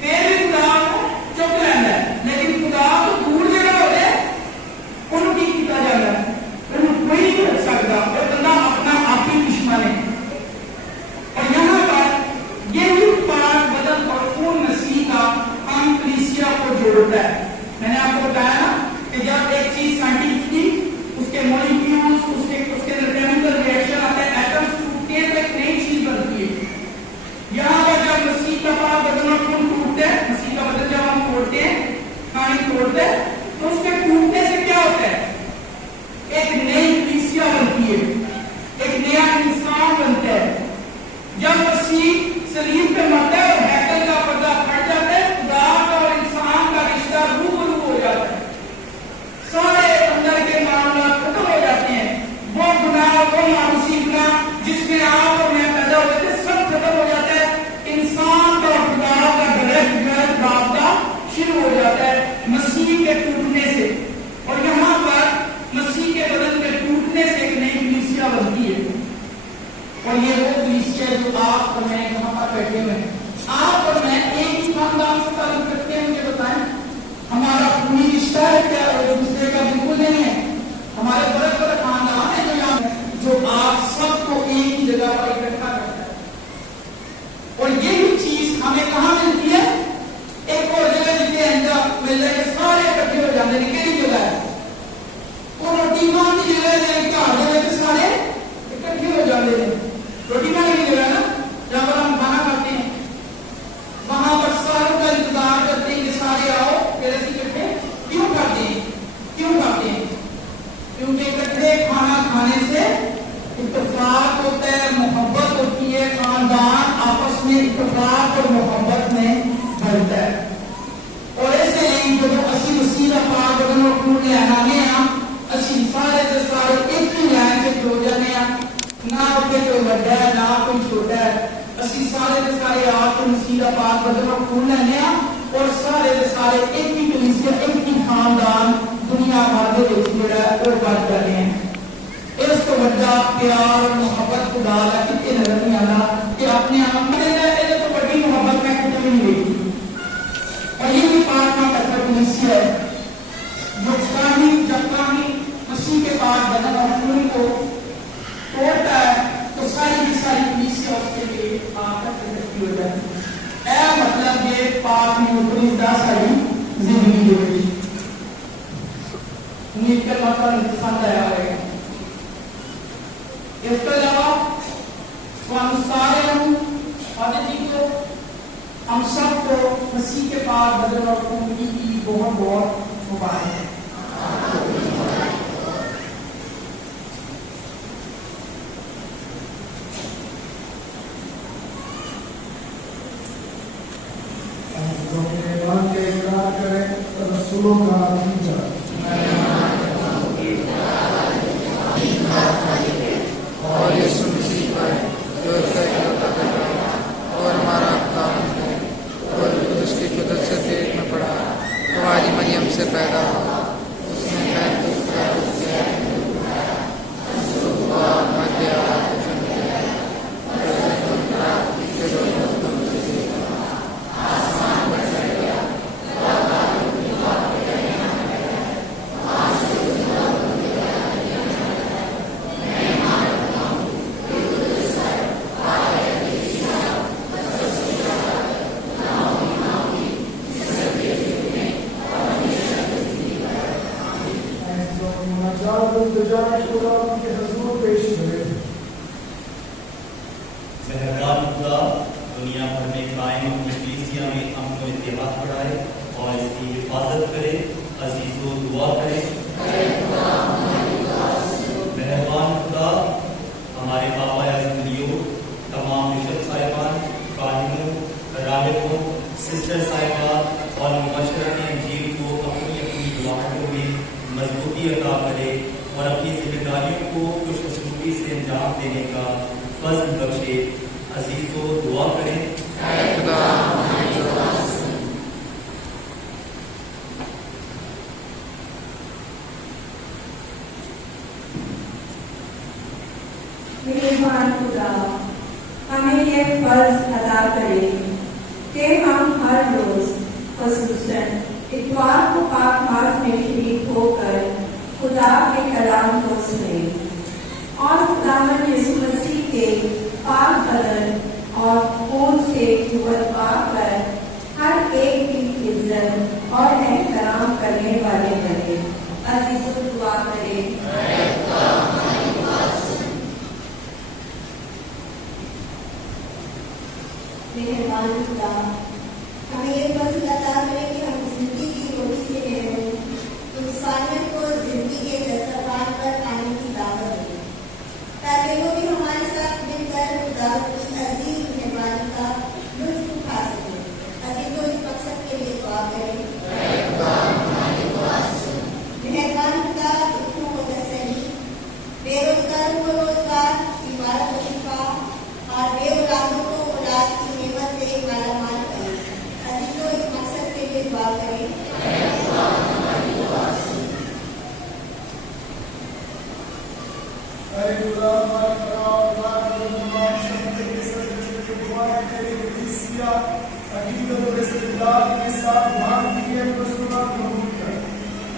फिर भी खुदा को चुप रहता है, लेकिन खुदा को दूर जगह हो जाए उनको किया जाता है, उन्हें कोई नहीं रख सकता। और बंदा अपना आप ही दुश्मन है। और यहाँ पर ये भी पाक बदन और खून मसीह का हम कलीसिया को जोड़ता है। मैंने आपको बताया ना कि जब एक चीज साइंटिफिकली उसके मॉलिक्यूल्स, उसके केमिकल रिएक्शन आते हैं, एटम्स टूटते हैं तो एक नई चीज बनती है। यहाँ पर जब मसीह का पाक बदन और खून टूटते हैं, मसीह का बदन जब हम तोड़ते हैं, कहानी तोड़ते हैं, तो उसके टूटने से क्या होता है? एक नई कलीसिया बनती है, एक नया इंसान बनता है। जब मसीह सलीब पे मरता है और हैकल का पर्दा फट जाता है, खुदा का और इंसान का रिश्ता रूबरू हो जाता है। सारे अंदर के मामला खत्म हो जाते हैं। वो गुनाह, वो मानसी गुनाह जिसमें आप और मैं पैदा हुए थे, सब खत्म हो जाता है। इंसान का और खुदा का डायरेक्ट राबता शुरू हो जाता है मसीह के टूटने से। और यहाँ पर मसीह के बदन के टूटने से एक नई कलीसिया बनती है। और ये वो कलीसिया जो आप और मैं यहाँ पर बैठे हुए हैं, आप और मैं एक ही खानदान से ताल्लुक रखते हैं। मुझे बताएं, हमारा पूरी रिश्ता है क्या? एक दूसरे का बिल्कुल नहीं है। हमारे बड़े बड़े खानदान है जो यहाँ, जो आप सबको एक ही जगह पर इकट्ठा करता है। और यही चीज हमें कहाँ मिलती है? एक और जगह जिसके अंदर मिल रहे हैं, सारे इकट्ठे हो जाते हैं। कितनी जगह है? और रोटी खाने की जगह है, सारे इकट्ठे हो जाते हैं। रोटी खाने की जगह ना, जहाँ पर हम खाना खाते हैं, वहां पर सारों का इंतजार करते हैं कि सारे आओ, फिर ऐसे इकट्ठे क्यों खाते हैं? क्यों खाते हैं? क्योंकि इकट्ठे खाना खाने से इत्तेफाक होता है, मोहब्बत होती है, खानदान आपस में इत्तेफाक और मोहब्बत में बढ़ता है। और ऐसे ही जो असी मसीह का पाक बदन और खून लेना है, असी सारे के सारे एक ही लाइन से जुड़ जाते हैं। ना उसके कोई बड़ा है, ना कोई छोटा है। असी सारे के सारे आपको मसीह का पाक बदन और खून लेने और सारे के सारे एक ही कलीसिया, एक ही खानदान दुनिया भर के और बात कर रहे हैं। इस तो बड़ा प्यार और मोहब्बत खुदा का कितने नजर नहीं आता कि अपने आप में तो बड़ी मोहब्बत में कुछ नहीं देखी। और ये भी प्रार्थना करता कलीसिया है जो जब मसीह के पाक बदन और खून को तोड़ता है तो सारी की सारी कलीसिया उसके लिए आकर इकट्ठी हो जाती है। मतलब ये पाक में उतनी सारी जिंदगी होगी। उम्मीद करना पसंद आया होगा। इसके अलावा हम सारे जी को, हम सबको मसीह के पाक बदन और खून की बहुत बहुत मुबारक है। रसूलों का नतीजा और यीशु मसीह पर जो और हमारा काम है और उसकी कुदरत से पेट में पड़ा, हमारी मरियम से पैदा हुआ, उसने दुनिया भर में कायम अपनी कलीसिया में अमन व इत्तेहाद बढ़ाए और इसकी हिफाजत करे। अजीजों दुआ करें। मेहरबान खुदा हमारे पापा जिंदगियों, तमाम बिशप साहिबान, काहिनों, राहिबों, सिस्टर साहिबान और मुबशरत इंजील को अपनी अपनी दुआओं में मजबूती अता करे और अपनी जिम्मेदारियों को खुशनसीबी से अंजाम देने का फज़्ल बख्शे। अजीजों दुआ करें। मेहरबान खुदा हमें यह फर्ज अदा करे कि हम हर रोज खुसूसन इतवार को पाक मास में शरीक होकर खुदा के कलाम को सुने और खुदावंद यीशु मसीह के पाक बदन और खून से कुव्वत पाकर हर एक की इज्जत और एहतराम करने वाले बने। अजीजों दुआ करें। मेहरबान खुदा हमें ये फर्ज अता करे कि हम जिंदगी की रोटी से इंसानियत को जिंदगी के दस्तरखान पर आने की दावत दें ताकि वो भी हमारे साथ मिलकर खुदा की अजीज मेहरबानी का लुत्फ उठा सके। अजीजों इस मकसद के लिए दुआ करें। मेहरबान खुदा दुखों को तसल्ली, बेरोजगारों को रोजगार, बीमारों को शिफा और बेऔलादों को औलाद की नेमत से मालामाल करें। अजीजों इस मकसद के लिए दुआ करें।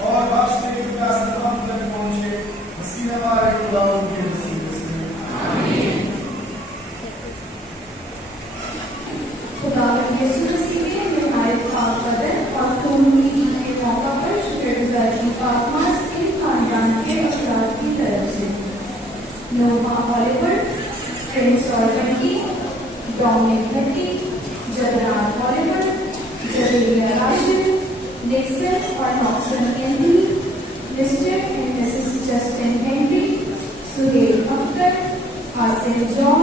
और राष्ट्र के विकास तक पहुंचे। मसीह हमारे खुदा उनके नसीब से। आमीन। खुदावंद यीशु मसीह के हमारे पाक बदन और खून की ईद के मौका पर शुक्रगुजारी पाक मास के खानदान के अफराद की तरफ से नोहा हॉलीवुड, प्रिंस ऑलमंडी, डोमिनिक भट्टी, जगन्नाथ हॉलीवुड, जबेलिया राशिद, निक्सन और नॉक्सन Henry, Mr and Mrs Justin Henry, Suhail Akhtar, Asif John,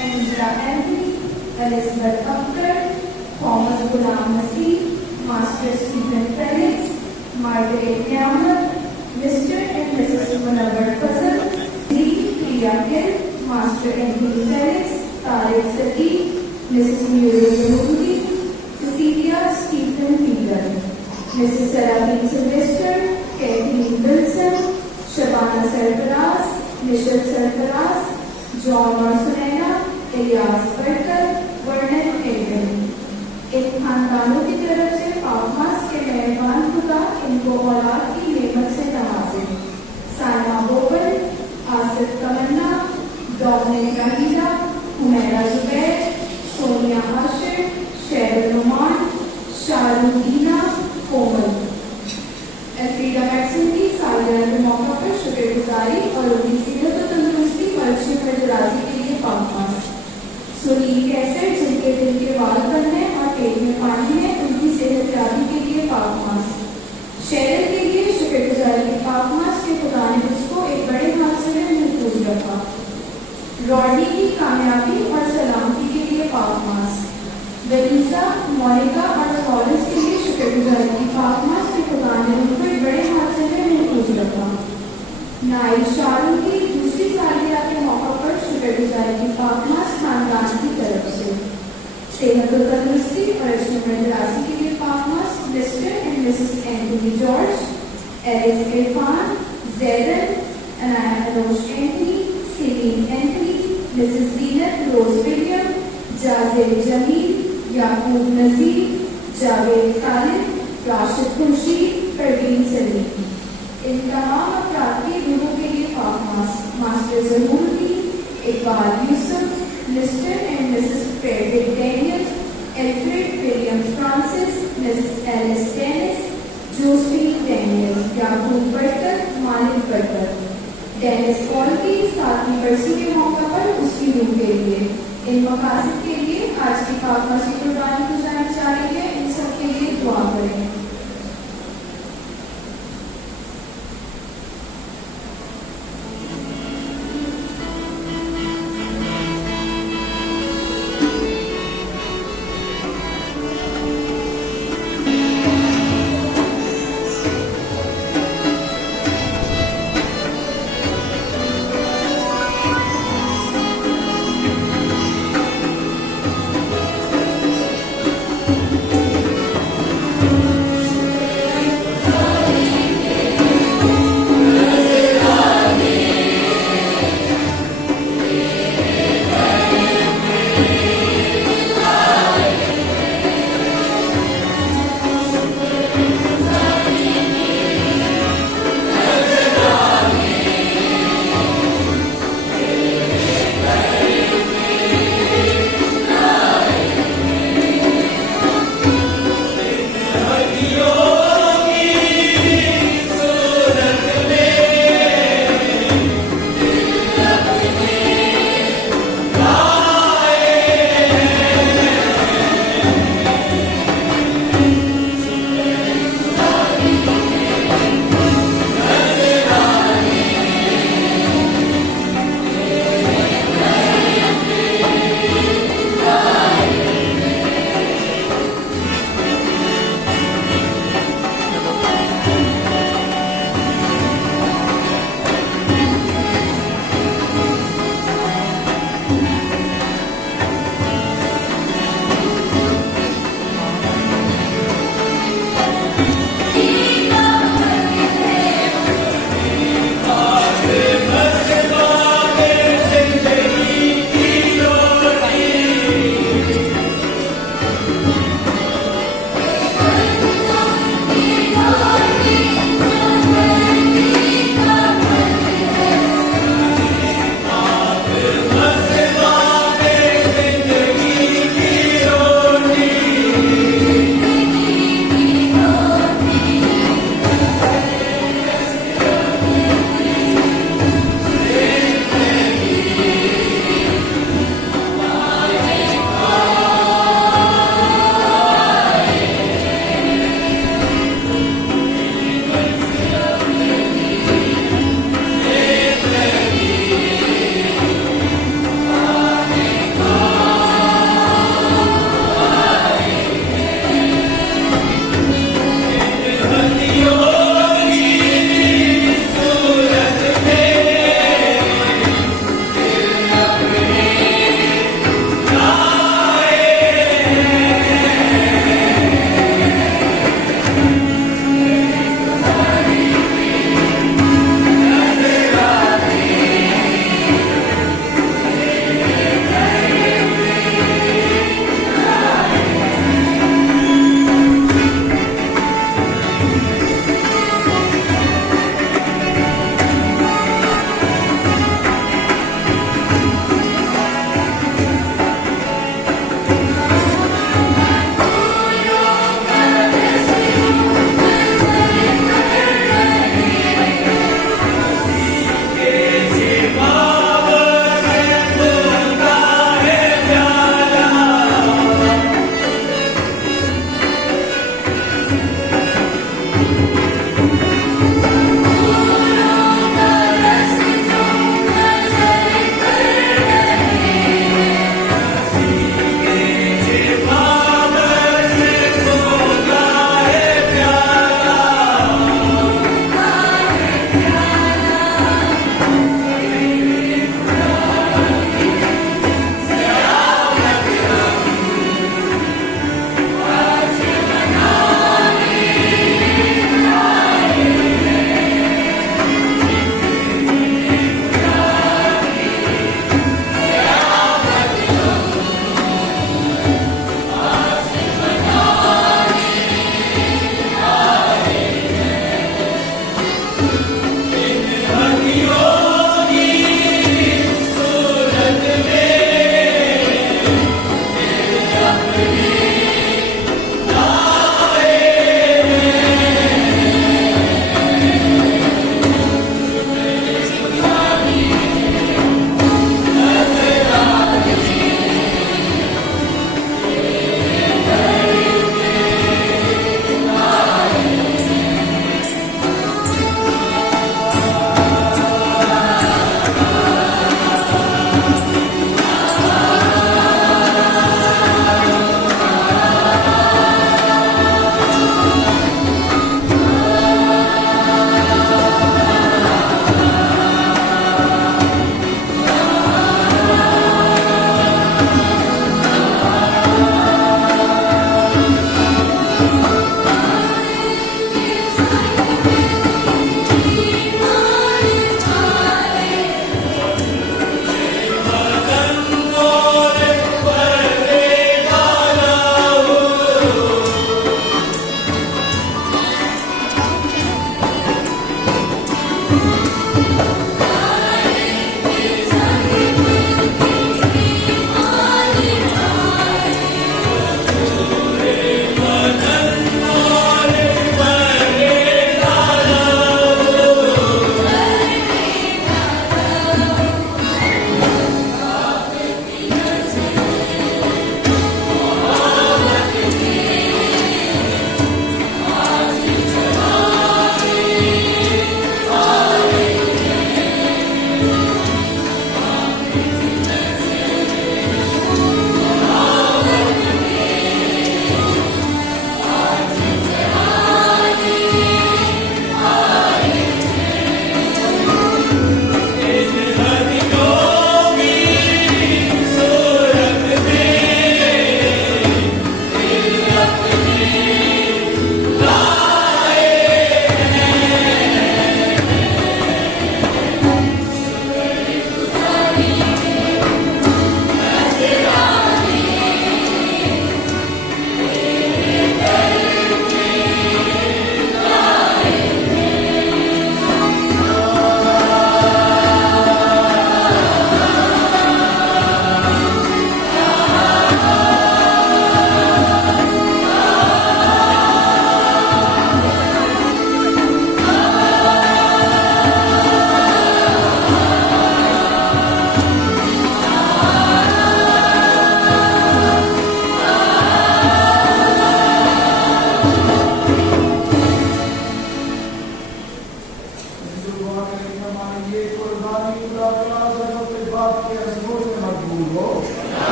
Angela Anthony, Elizabeth Akhtar, Thomas Ghulam Masih, master Stephen Felix, Margaret Nyamat, Mr and Mrs Munawwar Fazal, G Priya Hill, master Anthony Felix, Tariq Sadiq, Mrs Muriel जरूरी, Cecilia Stephen Peter, Mrs सराबीन Sylvester, Catherine Wilson, Shabana Sarfaraz, Michelle Sarfaraz, John और सुनैना, इलियास बरकर, वर्णन Aiden. इन खानदानों की तरफ से पाक मास के मेहरबान खुदा इनको औलाद की नेमत से नवाजे। साना बोबल, आसिफ तमन्ना, डोमिनिक राहीला, हुमैरा जुबैर, सोनिया आशिर, शेरल नुमान, शाहरुदीना कोमल। एल्फ्रीडा मैक्सन की सालगिरह के मौका पर शुक्रगुजारी और उनकी सेहत और तंदुरुस्ती बख्शने पर दराजी के लिए पाक मास। सुनील कैसेट जिनके दिल के वाल पर हैं और पेट में पानी है, उनकी सेहत याबी के लिए पाक मास। शेरल के लिए शुक्रगुजारी के पाक मास के खुदा ने उसको एक बड़े हादसे में महफूज रखा। रॉडी की कामयाबी और सलामती के लिए पाक मास। वेलिसा, मोनिका और फॉरेंस के लिए शुक्रगुजारी की पाक मास के खुदा ने उनको एक बड़े हादसे में महफूज रखा। नाइल शारून की दूसरी सालगिरह के मौका पर शुक्रगुजारी की पाक मास खानदान की तरफ से। सेहत और तंदुरुस्ती और दराजी के लिए पाक Mass Mr and Mrs Anthony George, एरिस इरफान, जैदन, अनाया अरोश एंथनी, सीरीन Anthony, Mrs Zeenat Rose William, जाजिर जमील, याकूब नजीर, जावेद खालिद, राशिद खुर्शीद, परवीन सलीम। इन तमाम अफराद के गुरु के लिए पाक मास। मास्टर जरूरी, Iqbal Yusuf, Mr and Mrs Frederick Daniel, Alfred William Francis, Mrs Alice Dennis, Josephine Daniel, Yaqub Barkat, Malik बरकत। डेनिस पॉल की 7वीं बरसी के मौका पर उसकी रूह के लिए इन मकासद के लिए आज की पाक मसीह कुर्बानी गुजारनी चाहेंगे, इन सबके लिए दुआ करें।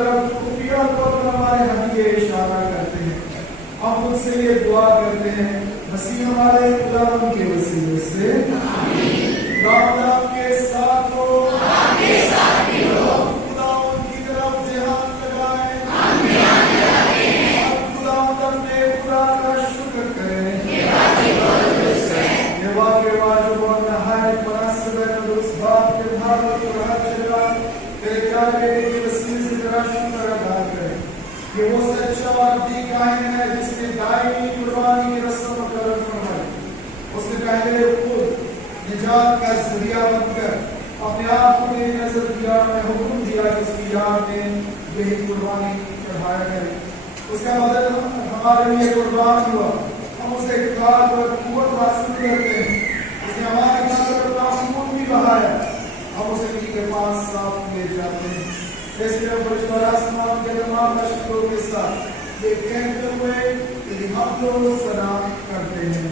तरफ खुफिया तौर पर हमारे हदीये इशारा करते हैं। हम उनसे ये दुआ करते हैं मसीह हमारे खुदावंद के वसीले से खुदावंद आपके साथ हो, खुदावंद की तरफ ध्यान लगाएं, खुदावंद अपने खुदा का शुक्र करें। ये वाक्य जो बहुत नहायत मुनासिब है तो उस बात के भाग को रहा चला तेरे प्यार बेटे के वसीले से तेरा शुक्र अदा करें कि वो सच्चा और दी कायम है जिसने दायमी कुर्बानी की रस्म मुकर्रर फरमाई। उसने पहले खुद निजात का जरिया बनकर अपने आप को मेरी नजर दिया, मैं हुक्म दिया कि उसकी याद में यही कुर्बानी चढ़ाया जाए। उसका मदद हमारे लिए कुर्बान हुआ, हम उसे इत्मीनान और कुव्वत हासिल करते हैं। उसने हमारे खातिर अपना खून भी बहाया, हम उसे उसी के पास साफ ले जाते हैं। इसलिए हम परमेश्वर आसमान के तमाम अशकों के साथ ये कहते हुए तेरी हमदो सलाम करते हैं।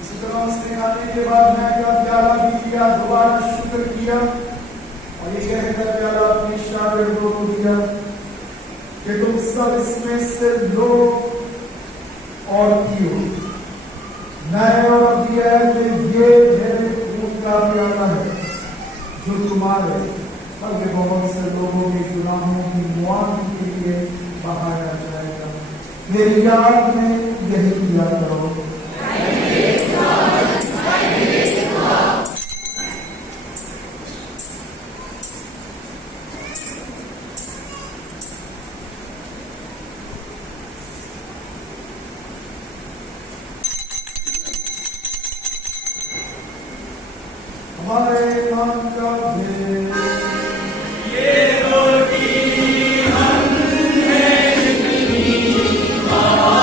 इसी तरह उसने आने के बाद मैं का प्याला भी लिया, दोबारा शुक्र किया और ये कहकर प्याला अपने शागिर्दों को दिया कि तुम सब इसमें से लो और पियो। नए और दिया कि ये मेरे खून का प्याला है जो तुम्हारे हर बहुत से लोगों के गुनाहों की मुआफ़ी के लिए बहाया जाएगा। मेरी याद में यही किया करो। हमारे नाम का भेद ये रोटी हम हैं जितनी हमारे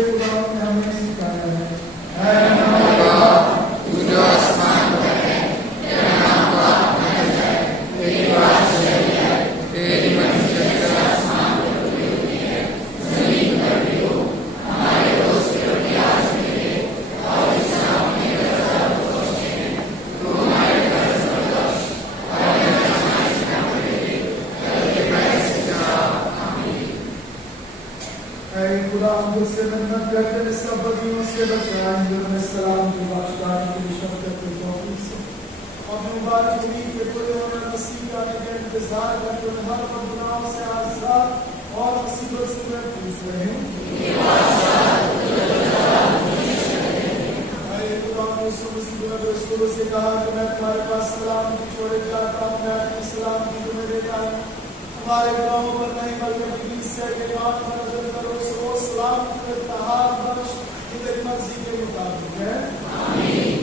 खुदा ने हमें सिखाया है। तू जो आसमान पर है, तेरा नाम पाक है, तेरी बात सही है, तेरी मंजिल का आसमान पर हुई है, जमीन पर भी हो, हमारे रोज की रोटी आज हमें दे, और इस अपने कर्जा को बख्शे, तू हमारे कर्ज को बख्श, और हमें आज़माइश में न दे, बल्कि बुराई से बचा। आमीन। ऐ खुदा हम से मिन्नत करते हैं, सब बदियों से बचाएं, जो हमें सलाम की बख्शवाने की शफ़क़त की तौफीक से और मुबारक हुई कि पूरे होने मसीह का आने का इंतजार करते हुए हर गुनाहों से आज़ाद और मुसीबत से महफूज रहें। रसूल से कहा कि मैं तुम्हारे पास सलाम की छोड़े जाता हूँ, मैं अपनी सलाम की तुम्हें देता हूँ। हमारे गाँव पर नहीं बल्कि कलीसिया के काम पर नजर करो, सो सलाम तुम्हें इत्तेहाद बख्श कि तेरी मर्जी के मुताबिक है। आमीन।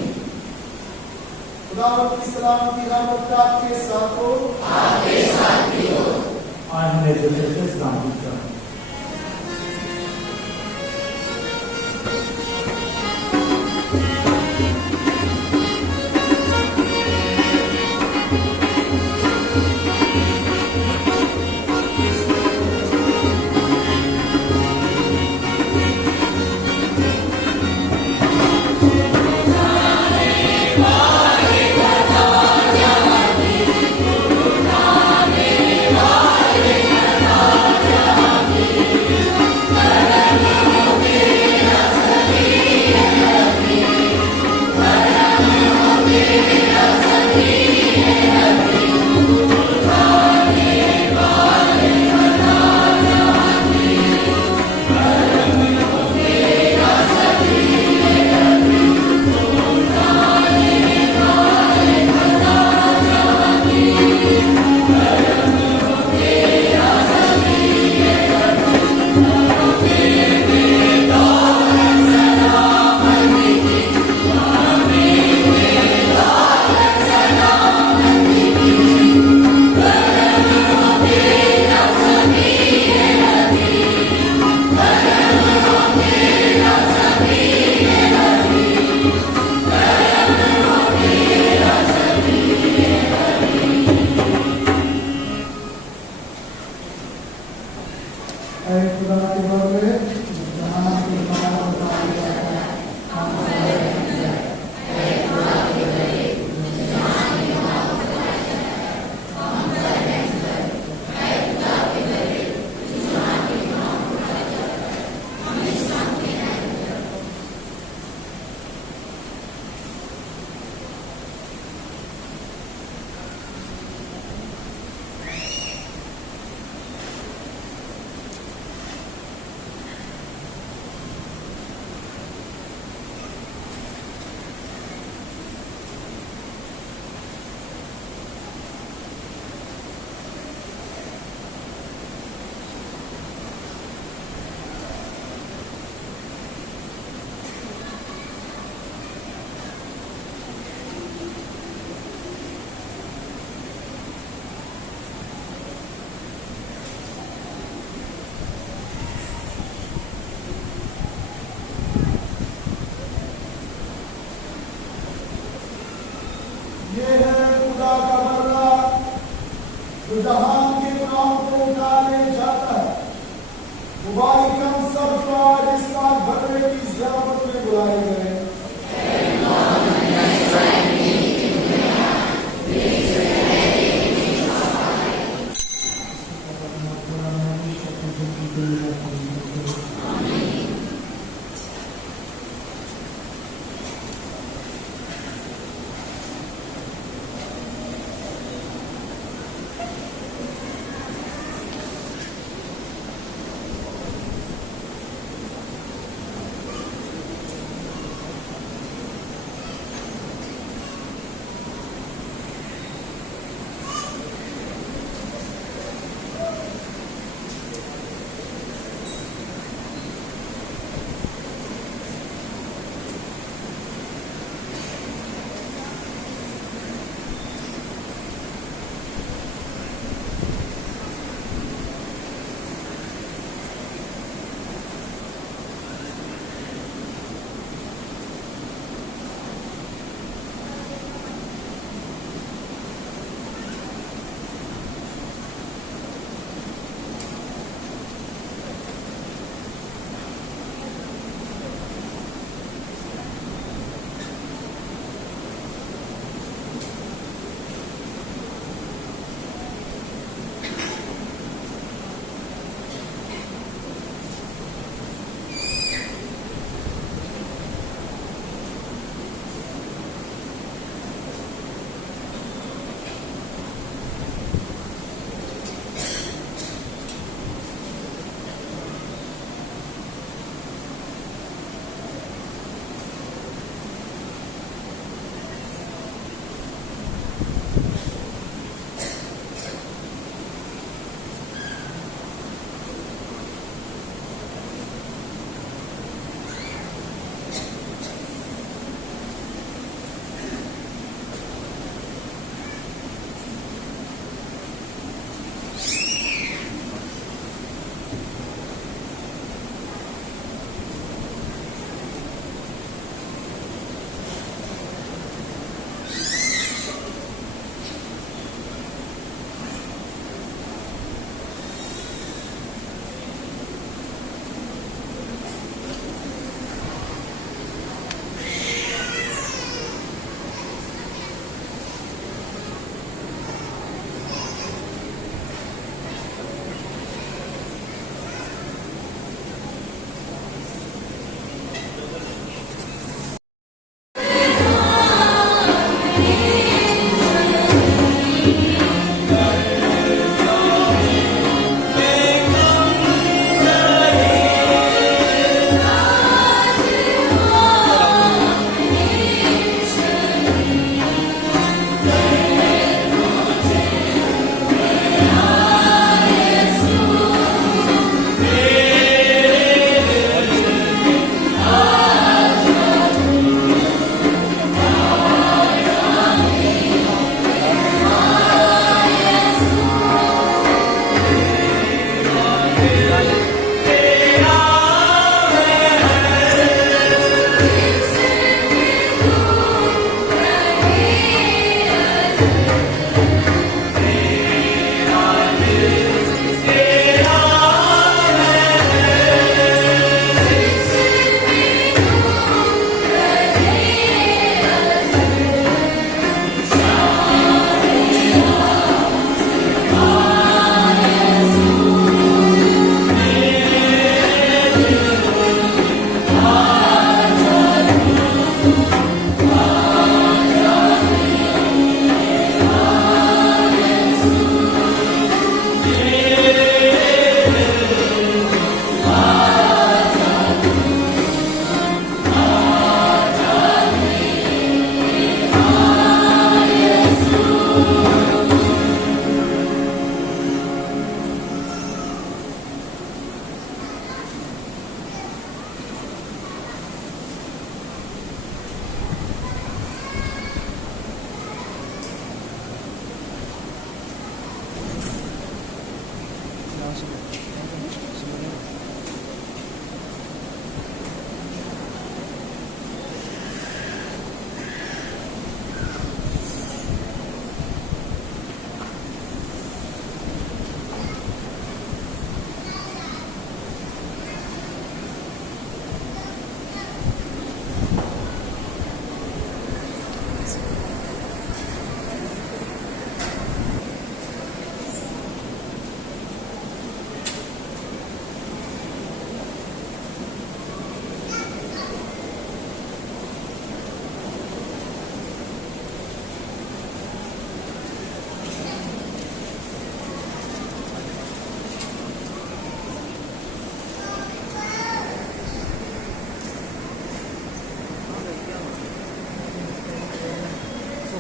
खुदावंद की सलाम की रहमत आपके साथ हो, आपके साथ भी हो। आज मैं जैसे सलाम करता हूँ।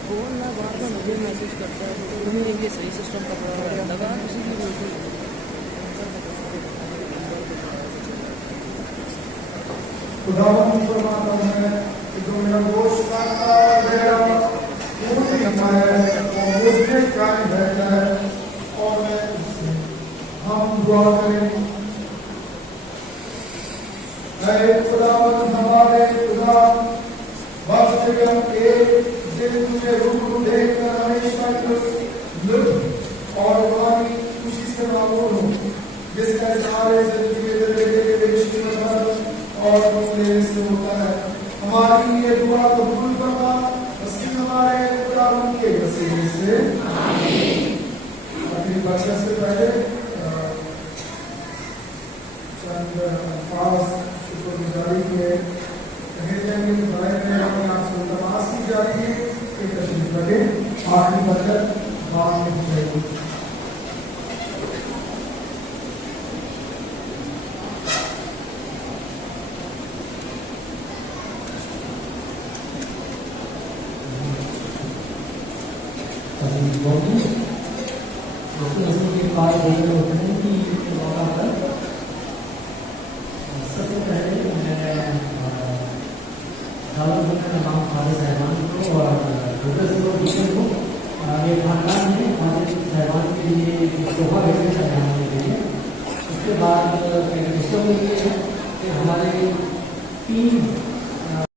फोन ना बार बार मुझे मैसेज करता है तो तुम्हें ये सही सिस्टम पकड़ा हुआ है लगा किसी की बोलती खुदावन फरमाता है कि जो मेरा गोश्त खाता है मेरा पूरी है और मुझे कायम रहता है और मैं उससे हम दुआ करें। ऐ खुदावन हमारे खुदा बख्श दे हम एक दिन तुझे रूबरू देखकर हमेशा लुत्फ और तुम्हारी खुशी से मामूल हो जिसका सारे जिंदगी के बेशी और मुझे से होता है। हमारी ये दुआ कबूल करना मसीह हमारे खुदावन के वसीले से आमीन। अपनी बचत से पहले चंद अल्फाज शुक्रगुजारी के कहे जाएंगे तो बनाए गए अपने आप से तमाश की जा रही है कि तशरीफ लगे आखिरी बचत बाद में हो जाएगी। सबसे पहले मैं तमाम फादर साहबान को और को ये खानदान में फादर साहबान के लिए तोहफा भेजने चढ़ाने के लिए। उसके बाद ये है कि हमारे 3